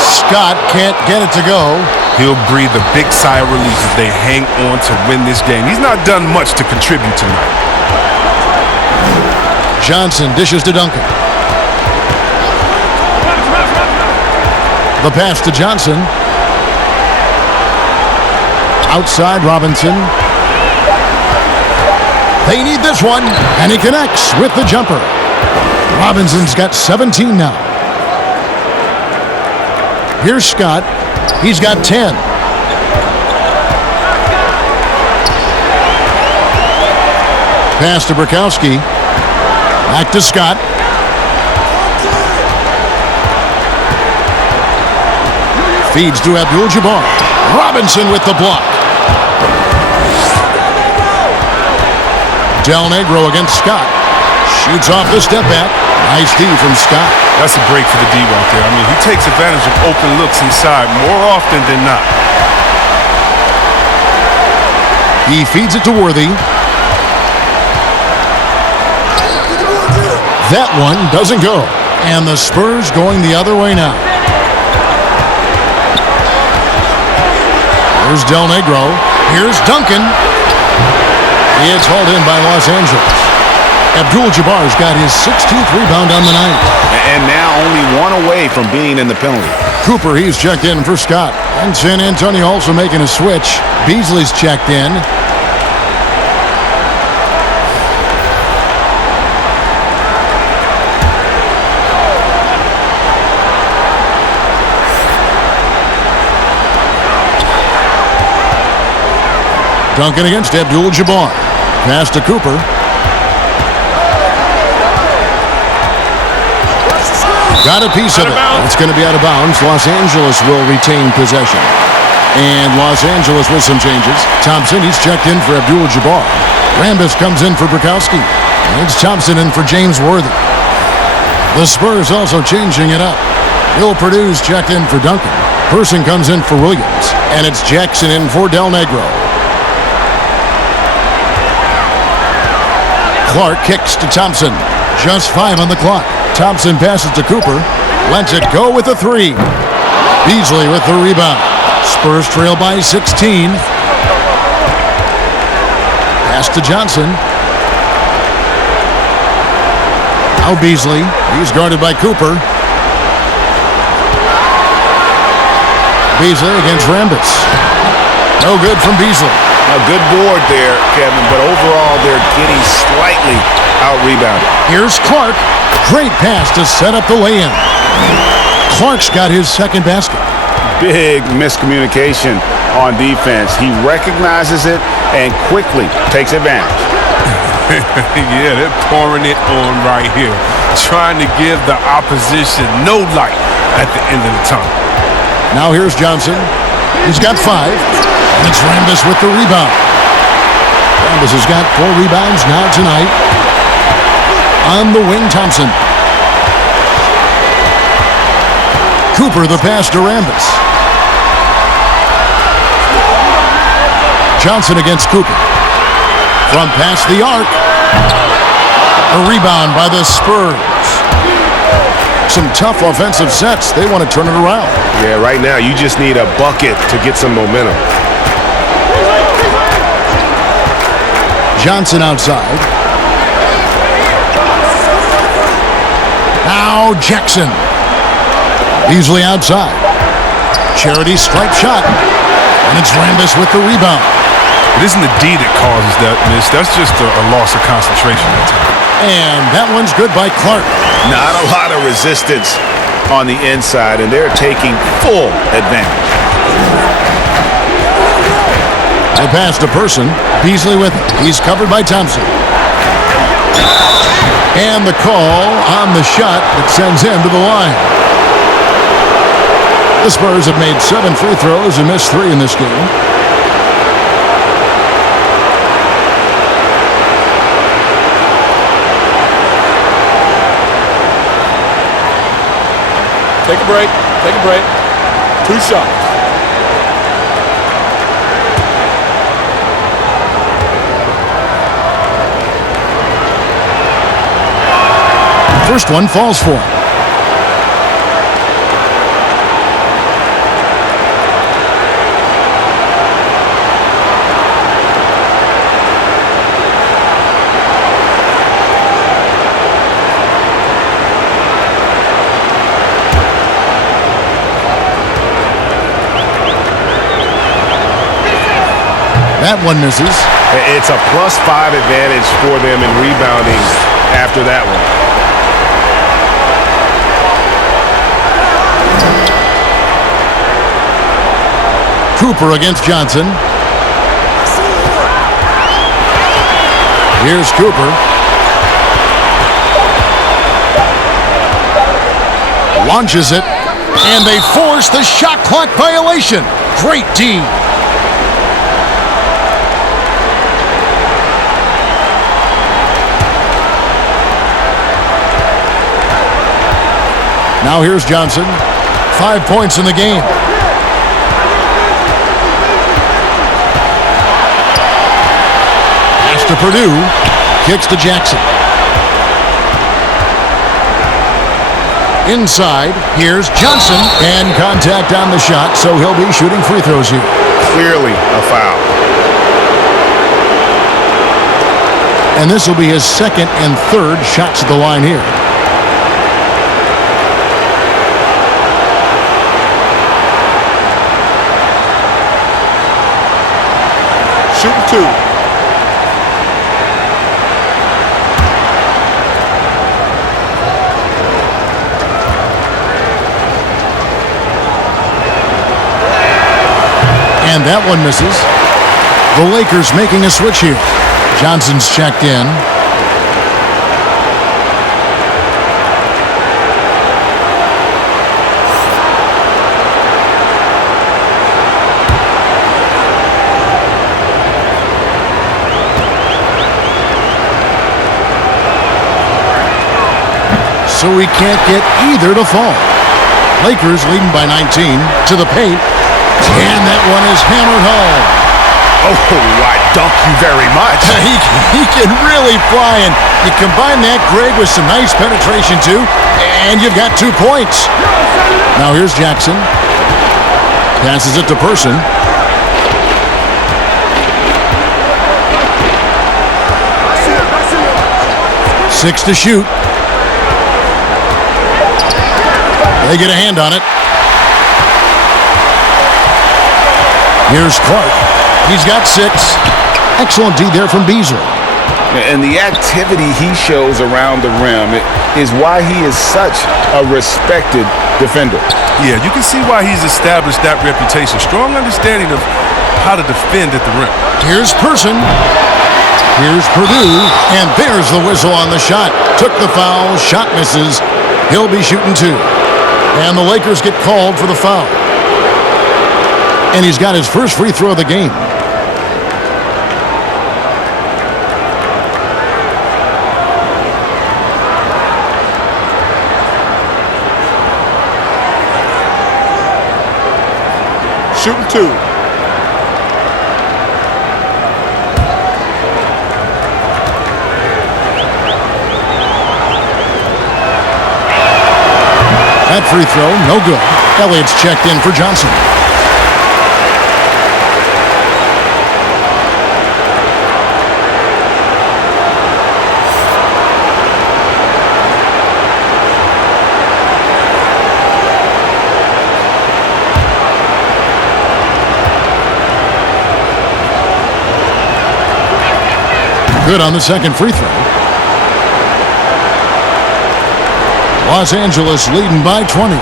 Scott can't get it to go. He'll breathe a big sigh of relief if they hang on to win this game. He's not done much to contribute tonight. Johnson dishes to Duncan. The pass to Johnson. Outside Robinson. They need this one, and he connects with the jumper. Robinson's got 17 now. Here's Scott. He's got 10. Pass to Burkowski. Back to Scott. Feeds to Abdul-Jabbar. Robinson with the block. Del Negro against Scott. Shoots off the step back. Nice D from Scott. That's a break for the D right there. I mean, he takes advantage of open looks inside more often than not. He feeds it to Worthy. That one doesn't go. And the Spurs going the other way now. Here's Del Negro. Here's Duncan. It's hauled in by Los Angeles. Abdul-Jabbar's got his 16th rebound on the night. And now only 1 away from being in the penalty. Cooper, he's checked in for Scott. And San Antonio also making a switch. Beasley's checked in. Duncan against Abdul-Jabbar. Pass to Cooper. Got a piece of it. It's going to be out of bounds. Los Angeles will retain possession. And Los Angeles with some changes. Thompson, he's checked in for Abdul-Jabbar. Rambis comes in for Bukowski. And it's Thompson in for James Worthy. The Spurs also changing it up. Bill Purdue's checked in for Duncan. Person comes in for Williams. And it's Jackson in for Del Negro. Clark kicks to Thompson. Just 5 on the clock. Thompson passes to Cooper. Lets it go with the 3. Beasley with the rebound. Spurs trail by 16. Pass to Johnson. Now Beasley. He's guarded by Cooper. Beasley against Rambis. No good from Beasley. A good board there, Kevin, but overall they're getting slightly out-rebounded. Here's Clark. Great pass to set up the lay-in. Clark's got his second basket. Big miscommunication on defense. He recognizes it and quickly takes advantage. Yeah, they're pouring it on right here, trying to give the opposition no light at the end of the tunnel. Now here's Johnson. He's got 5. And it's Rambis with the rebound. Rambis has got 4 rebounds now tonight. On the wing, Thompson. Cooper the pass to Rambis. Johnson against Cooper. From past the arc. A rebound by the Spurs. Some tough offensive sets. They want to turn it around. Yeah, right now you just need a bucket to get some momentum. Johnson outside. Now Jackson. Beasley outside. Charity stripe shot. And it's Rambis with the rebound. It isn't the D that causes that miss. That's just a loss of concentration that time. And that one's good by Clark. Not a lot of resistance on the inside, and they're taking full advantage. They pass to Person. Beasley with it. He's covered by Thompson. And the call on the shot that sends him to the line. The Spurs have made 7 free throws and missed 3 in this game. Take a break. Take a break. 2 shots. First one falls for him. That one misses. It's a +5 advantage for them in rebounding after that one. Cooper against Johnson. Here's Cooper. Launches it. And they force the shot clock violation. Great D. Now here's Johnson. 5 points in the game. Pass to Purdue. Kicks to Jackson. Inside. Here's Johnson. And contact on the shot, so he'll be shooting free throws here. Clearly a foul. And this will be his second and third shots at the line here. Shooting 2. And that one misses. The Lakers making a switch here. Johnson's checked in. So we can't get either to fall. Lakers leading by 19 to the paint. And that one is hammered home. Oh, I dunk you very much. He can really fly, and you combine that, Greg, with some nice penetration, too, and you've got 2 points. Now here's Jackson. Passes it to Person. Six to shoot. They get a hand on it. Here's Clark. He's got 6. Excellent D there from Beasley. And the activity he shows around the rim is why he is such a respected defender. Yeah, you can see why he's established that reputation. Strong understanding of how to defend at the rim. Here's Person. Here's Purdue. And there's the whistle on the shot. Took the foul. Shot misses. He'll be shooting 2. And the Lakers get called for the foul. And he's got his first free throw of the game. Shooting 2. That free throw, no good. Elliott's checked in for Johnson. Good on the second free throw. Los Angeles leading by 20.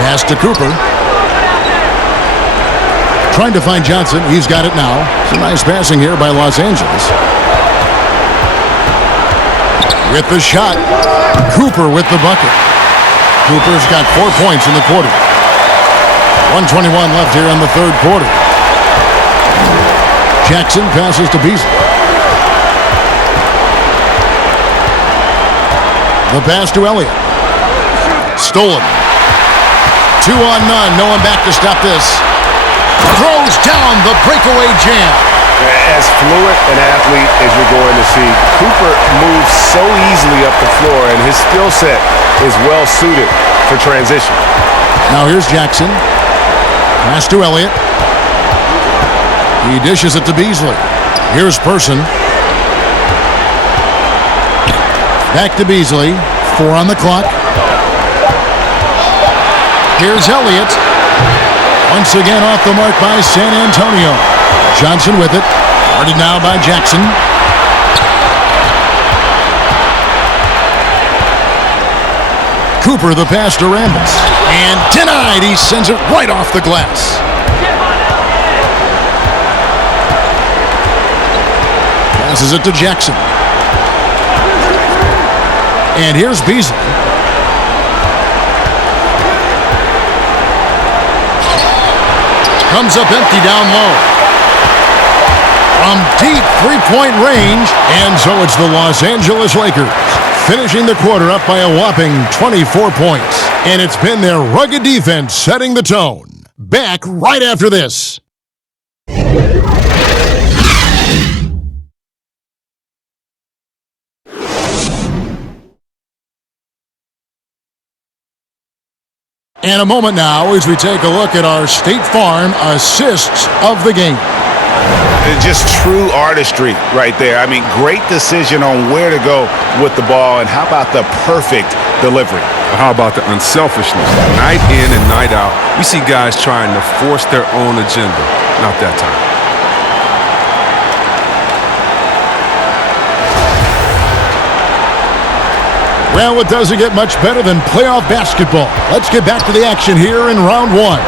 Pass to Cooper. Trying to find Johnson. He's got it now. Some nice passing here by Los Angeles. With the shot. Cooper with the bucket. Cooper's got 4 points in the quarter. 1:21 left here in the third quarter. Jackson passes to Beasley. The pass to Elliott. Stolen. 2 on none. No one back to stop this. Throws down the breakaway jam. As fluid an athlete as you're going to see, Cooper moves so easily up the floor, and his skill set is well suited for transition. Now here's Jackson. Pass to Elliott. He dishes it to Beasley. Here's Person. Back to Beasley. 4 on the clock. Here's Elliott. Once again off the mark by San Antonio. Johnson with it. Guarded now by Jackson. Cooper the pass to Rambis. And denied. He sends it right off the glass. Passes it to Jackson. And here's Beasley. Comes up empty down low. From deep three-point range. And so it's the Los Angeles Lakers finishing the quarter up by a whopping 24 points. And it's been their rugged defense setting the tone. Back right after this. And a moment now as we take a look at our State Farm assists of the game. Just true artistry right there. I mean, great decision on where to go with the ball, and how about the perfect delivery? How about the unselfishness? Night in and night out, we see guys trying to force their own agenda. Not that time. Well, it doesn't get much better than playoff basketball. Let's get back to the action here in round 1.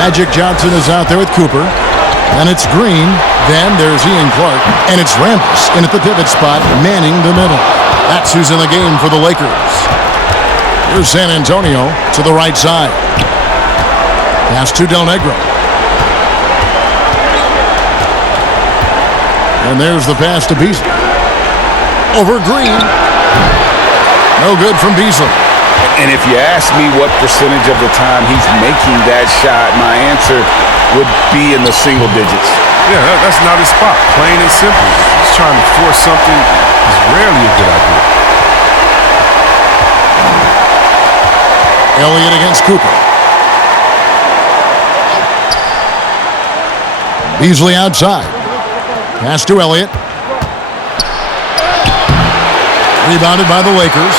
Magic Johnson is out there with Cooper. And it's Green. Then there's Ian Clark. And it's Rambis in at the pivot spot, manning the middle. That's who's in the game for the Lakers. Here's San Antonio to the right side. Pass to Del Negro. And there's the pass to Beasley. Over Green. No good from Beasley. And if you ask me what percentage of the time he's making that shot, my answer would be in the single digits. Yeah, that's not his spot. Plain and simple. He's trying to force something is rarely a good idea. Elliott against Cooper. Beasley outside. Pass to Elliott. Rebounded by the Lakers.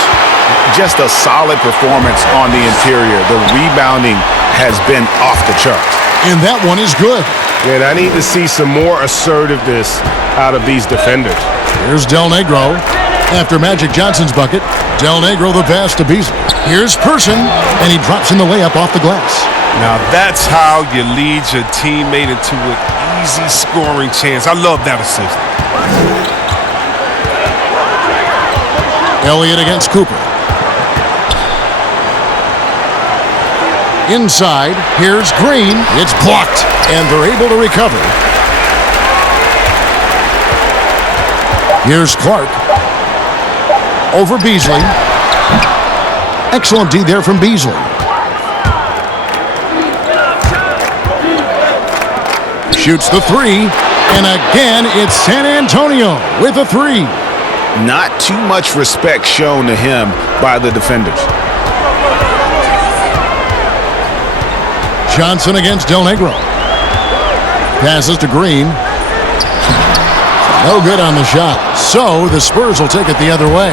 Just a solid performance on the interior. The rebounding has been off the charts. And that one is good. And I need to see some more assertiveness out of these defenders. Here's Del Negro. After Magic Johnson's bucket, Del Negro the pass to Beasley. Here's Person, and he drops in the layup off the glass. Now that's how you lead your teammate into an easy scoring chance. I love that assist. Elliott against Cooper. Inside, here's Green. It's blocked, and they're able to recover. Here's Clark. Over Beasley. Excellent D there from Beasley. Shoots the three, and again, it's San Antonio with a three. Not too much respect shown to him by the defenders. Johnson against Del Negro. Passes to Green. No good on the shot. So the Spurs will take it the other way.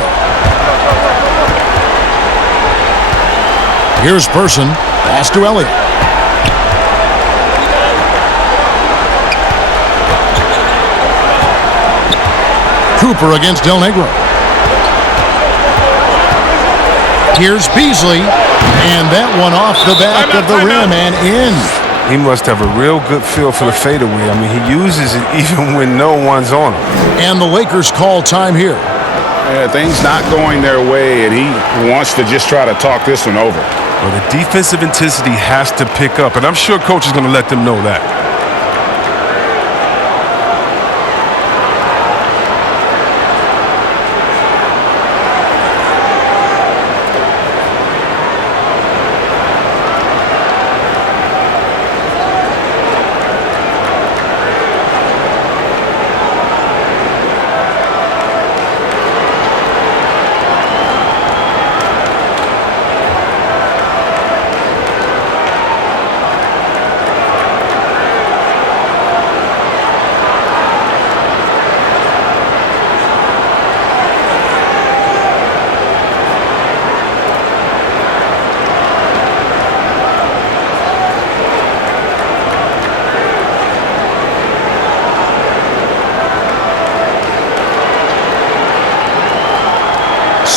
Here's Person. Pass to Elliott. Cooper against Del Negro. Here's Beasley. And that one off the back of the rim and in. He must have a real good feel for the fadeaway. I mean, he uses it even when no one's on him. And the Lakers call time here. Things not going their way, and he wants to just try to talk this one over. Well, the defensive intensity has to pick up, and I'm sure coach is going to let them know that.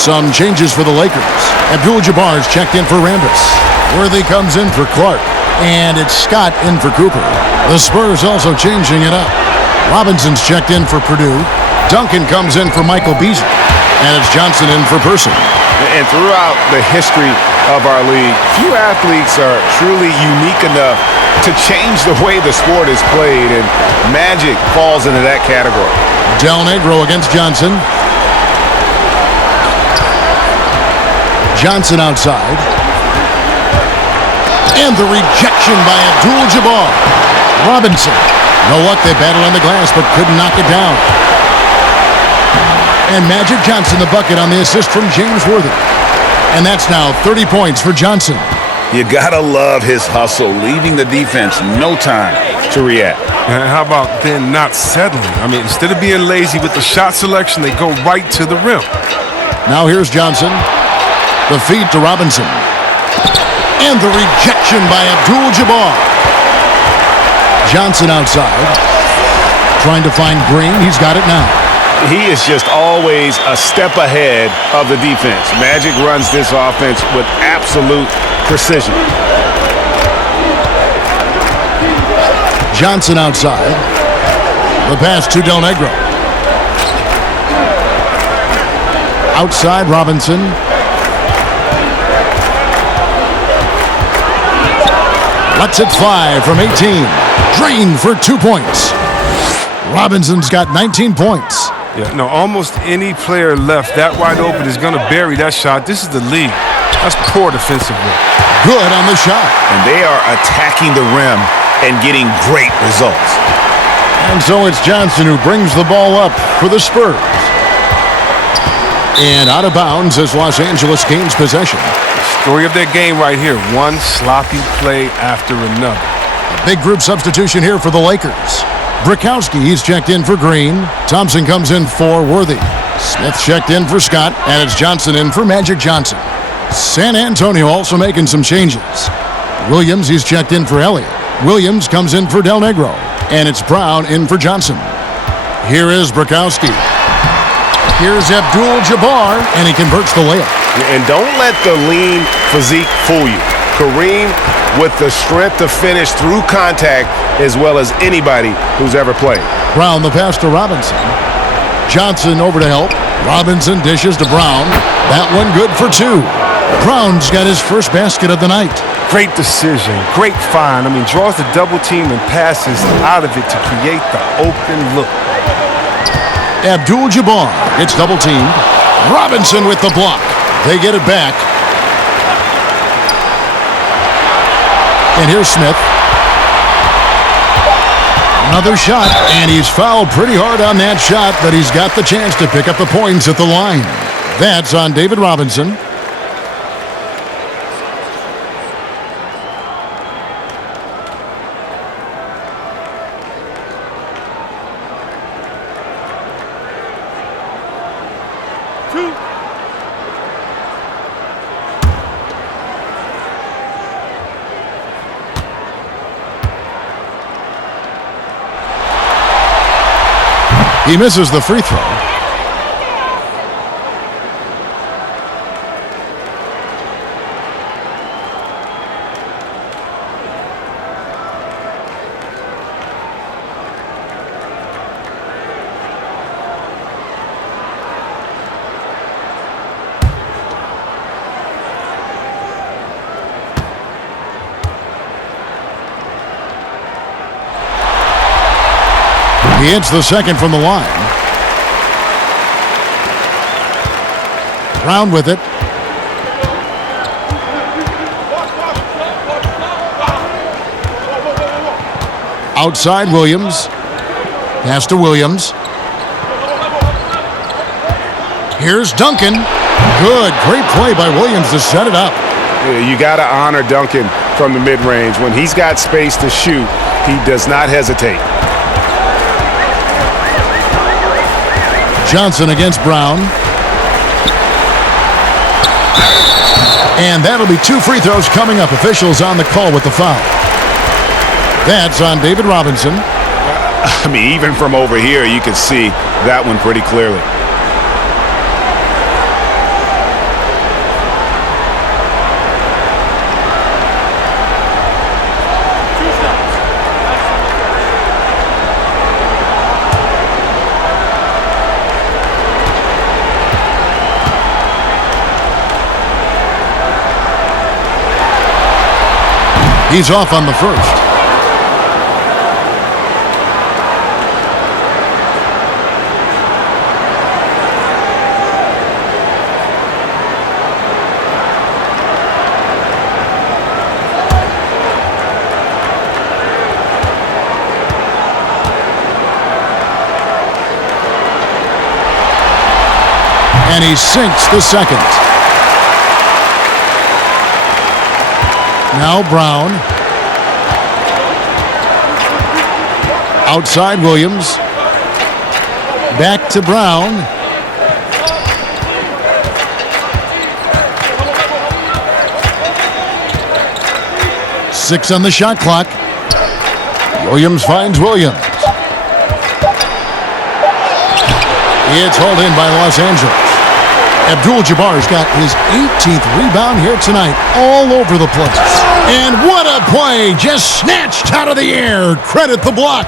Some changes for the Lakers. Abdul-Jabbar's checked in for Rambis. Worthy comes in for Clark. And it's Scott in for Cooper. The Spurs also changing it up. Robinson's checked in for Purdue. Duncan comes in for Michael Beasley. And it's Johnson in for Person. And throughout the history of our league, few athletes are truly unique enough to change the way the sport is played, and Magic falls into that category. Del Negro against Johnson. Johnson outside. And the rejection by Abdul-Jabbar. Robinson. No luck, they battled on the glass but couldn't knock it down. And Magic Johnson the bucket on the assist from James Worthy. And that's now 30 points for Johnson. You gotta love his hustle, leaving the defense no time to react. And how about then not settling? I mean, instead of being lazy with the shot selection, they go right to the rim. Now here's Johnson. The feed to Robinson. And the rejection by Abdul-Jabbar. Johnson outside. Trying to find Green. He's got it now. He is just always a step ahead of the defense. Magic runs this offense with absolute precision. Johnson outside. The pass to Del Negro. Outside Robinson. Lets it fly from 18. Drained for 2 points. Robinson's got 19 points. Yeah, no, almost any player left that wide open is going to bury that shot. This is the league. That's poor defensive work. Good on the shot. And they are attacking the rim and getting great results. And so it's Johnson who brings the ball up for the Spurs. And out of bounds as Los Angeles gains possession. Story of their game right here. One sloppy play after another. A big group substitution here for the Lakers. Brikowski, he's checked in for Green. Thompson comes in for Worthy. Smith checked in for Scott, and it's Johnson in for Magic Johnson. San Antonio also making some changes. Williams, he's checked in for Elliott. Williams comes in for Del Negro, and it's Brown in for Johnson. Here is Brikowski. Here's Abdul-Jabbar, and he converts the layup. And don't let the lean physique fool you. Kareem with the strength to finish through contact as well as anybody who's ever played. Brown the pass to Robinson. Johnson over to help. Robinson dishes to Brown. That one good for 2. Brown's got his first basket of the night. Great decision. Great find. I mean, draws the double team and passes out of it to create the open look. Abdul-Jabbar gets double teamed. Robinson with the block. They get it back. And here's Smith. Another shot, and he's fouled pretty hard on that shot, but he's got the chance to pick up the points at the line. That's on David Robinson. He misses the free throw. He hits the second from the line. Brown with it. Outside Williams. Pass to Williams. Here's Duncan. Good, great play by Williams to set it up. You got to honor Duncan from the mid-range. When he's got space to shoot, he does not hesitate. Johnson against Brown. And that'll be 2 free throws coming up. Officials on the call with the foul. That's on David Robinson. I mean, even from over here, you can see that one pretty clearly. He's off on the first. And he sinks the second. Now Brown. Outside Williams. Back to Brown. Six on the shot clock. Williams finds Williams. It's hauled in by Los Angeles. Abdul-Jabbar's got his 18th rebound here tonight, all over the place. And what a play, just snatched out of the air. Credit the block.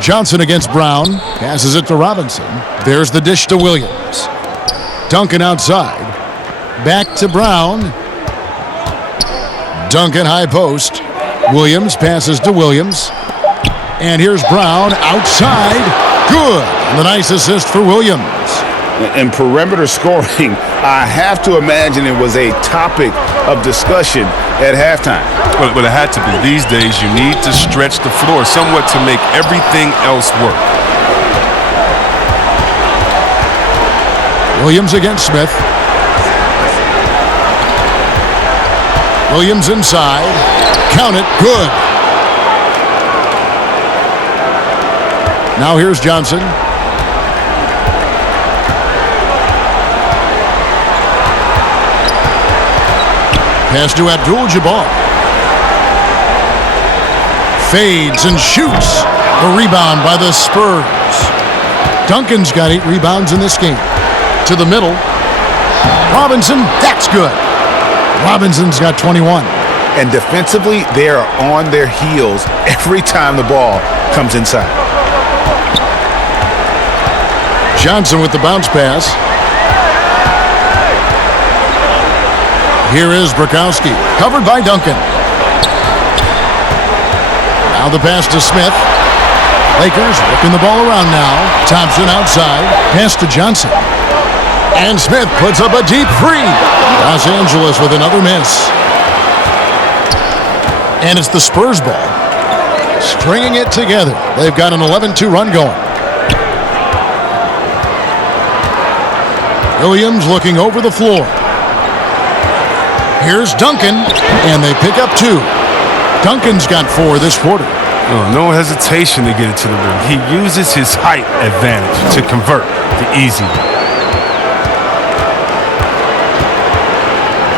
Johnson against Brown, passes it to Robinson. There's the dish to Williams. Duncan outside, back to Brown. Duncan high post. Williams passes to Williams. And here's Brown outside. Good. And the nice assist for Williams. And perimeter scoring, I have to imagine it was a topic of discussion at halftime. Well, it had to be. These days, you need to stretch the floor somewhat to make everything else work. Williams against Smith. Williams inside. Count it. Good. Now here's Johnson. Pass to Abdul-Jabbar. Fades and shoots. A rebound by the Spurs. Duncan's got 8 rebounds in this game. To the middle. Robinson, that's good. Robinson's got 21. And defensively, they are on their heels every time the ball comes inside. Johnson with the bounce pass. Here is Brakowski, covered by Duncan. Now the pass to Smith. Lakers working the ball around now. Thompson outside, pass to Johnson. And Smith puts up a deep three. Los Angeles with another miss. And it's the Spurs ball. Stringing it together. They've got an 11-2 run going. Williams looking over the floor. Here's Duncan, and they pick up 2. Duncan's got 4 this quarter. Oh, no hesitation to get it to the rim. He uses his height advantage to convert the easy.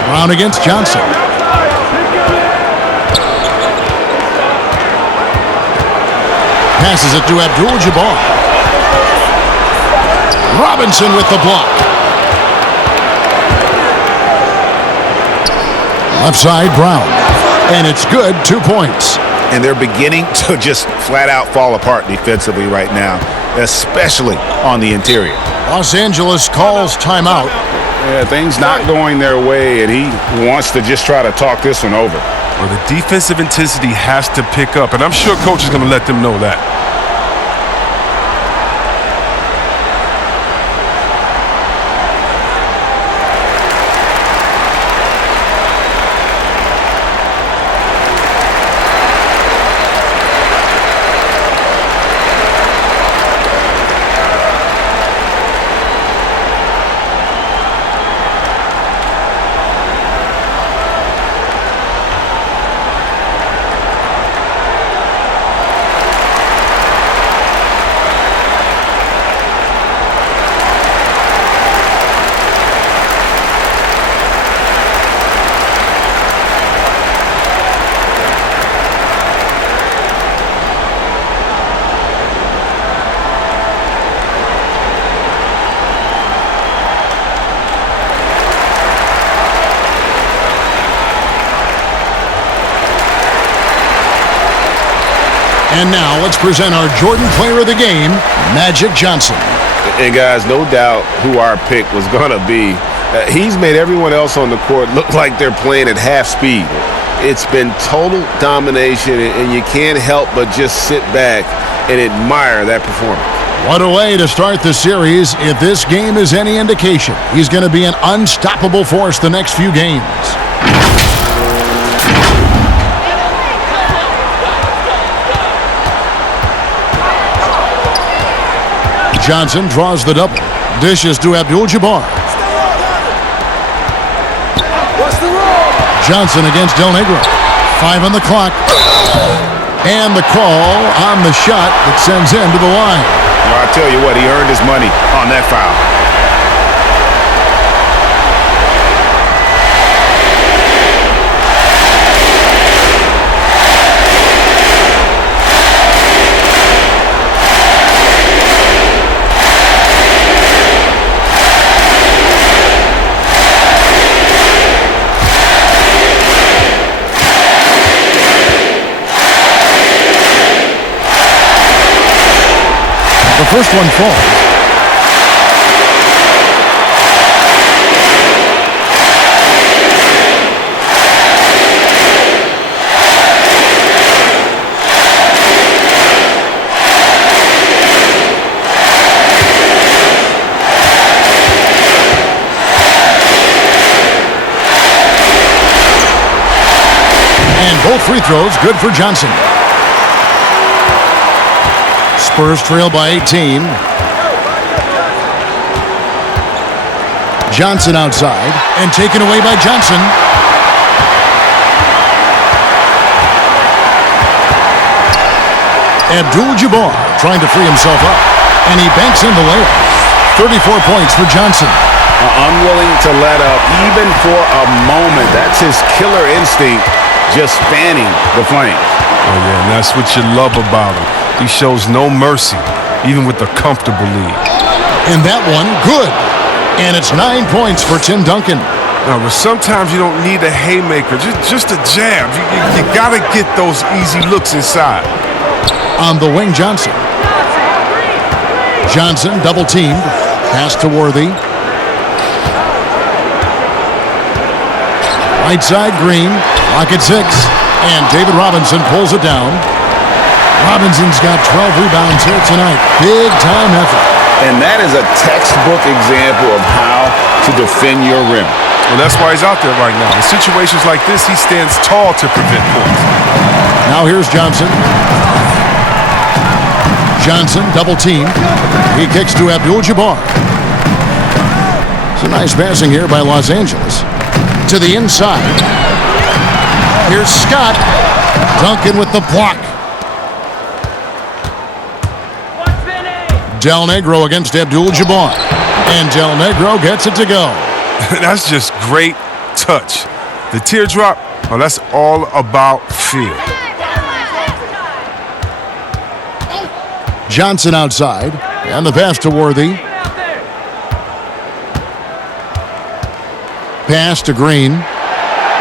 Brown against Johnson. Passes it to Abdul-Jabbar. Robinson with the block. Left side, Brown. And it's good, 2 points. And they're beginning to just flat out fall apart defensively right now, especially on the interior. Los Angeles calls timeout. Yeah, things not going their way, and he wants to just try to talk this one over. Well, the defensive intensity has to pick up, and I'm sure coach is going to let them know that. And now let's present our Jordan Player of the Game, Magic Johnson. And guys, no doubt who our pick was going to be. He's made everyone else on the court look like they're playing at half speed. It's been total domination, and you can't help but just sit back and admire that performance. What a way to start the series. If this game is any indication, he's going to be an unstoppable force the next few games. Johnson draws the double. Dishes to Abdul-Jabbar. Johnson against Del Negro. 5 on the clock. And the call on the shot that sends him to the line. Well, I tell you what, he earned his money on that foul. first one falls. And both free throws good for Johnson. Spurs trail by 18. Johnson outside and taken away by Johnson. Abdul-Jabbar trying to free himself up, and he banks in the layup. 34 points for Johnson. Unwilling to let up even for a moment. That's his killer instinct, just fanning the flames. Oh, yeah, and that's what you love about him. He shows no mercy, even with a comfortable lead. And that one, good. And it's 9 points for Tim Duncan. Now, but sometimes you don't need a haymaker, just a jab. You got to get those easy looks inside. On the wing, Johnson. Johnson double-teamed. Pass to Worthy. Right side, Green. Clock at 6. And David Robinson pulls it down. Robinson's got 12 rebounds here tonight. Big-time effort. And that is a textbook example of how to defend your rim. Well, that's why he's out there right now. In situations like this, he stands tall to prevent points. Now here's Johnson. Johnson double-teamed. He kicks to Abdul-Jabbar. Some nice passing here by Los Angeles. To the inside. Here's Scott. Duncan with the block. Del Negro against Abdul-Jabbar. And Del Negro gets it to go. That's just great touch. The teardrop, well, that's all about feel. Johnson outside. And the pass to Worthy. Pass to Green.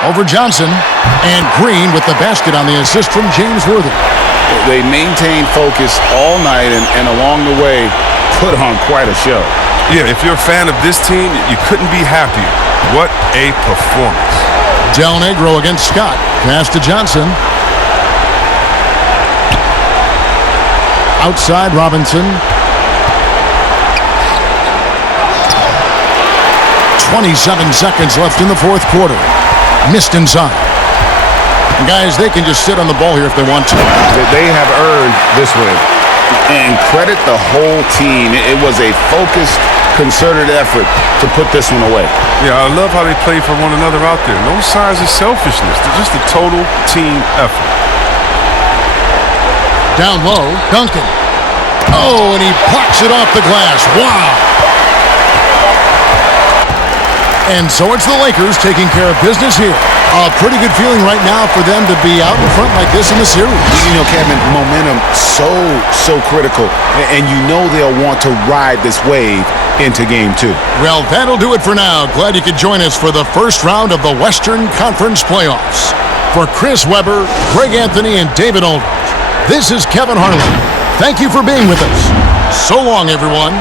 Over Johnson. And Green with the basket on the assist from James Worthy. They maintained focus all night and along the way put on quite a show. Yeah, if you're a fan of this team, you couldn't be happier. What a performance. Del Negro against Scott. Pass to Johnson. Outside Robinson. 27 seconds left in the fourth quarter. Missed inside. Guys, they can just sit on the ball here if they want to. They have earned this win. And credit the whole team. It was a focused, concerted effort to put this one away. Yeah, I love how they play for one another out there. No signs of selfishness. They're just a total team effort. Down low, Duncan. Oh, and he plucks it off the glass. Wow. And so it's the Lakers taking care of business here. A pretty good feeling right now for them to be out in front like this in the series. You know, Kevin, momentum so critical. And you know they'll want to ride this wave into game 2. Well, that'll do it for now. Glad you could join us for the first round of the Western Conference Playoffs. For Chris Webber, Greg Anthony, and David Aldridge, this is Kevin Harlan. Thank you for being with us. So long, everyone.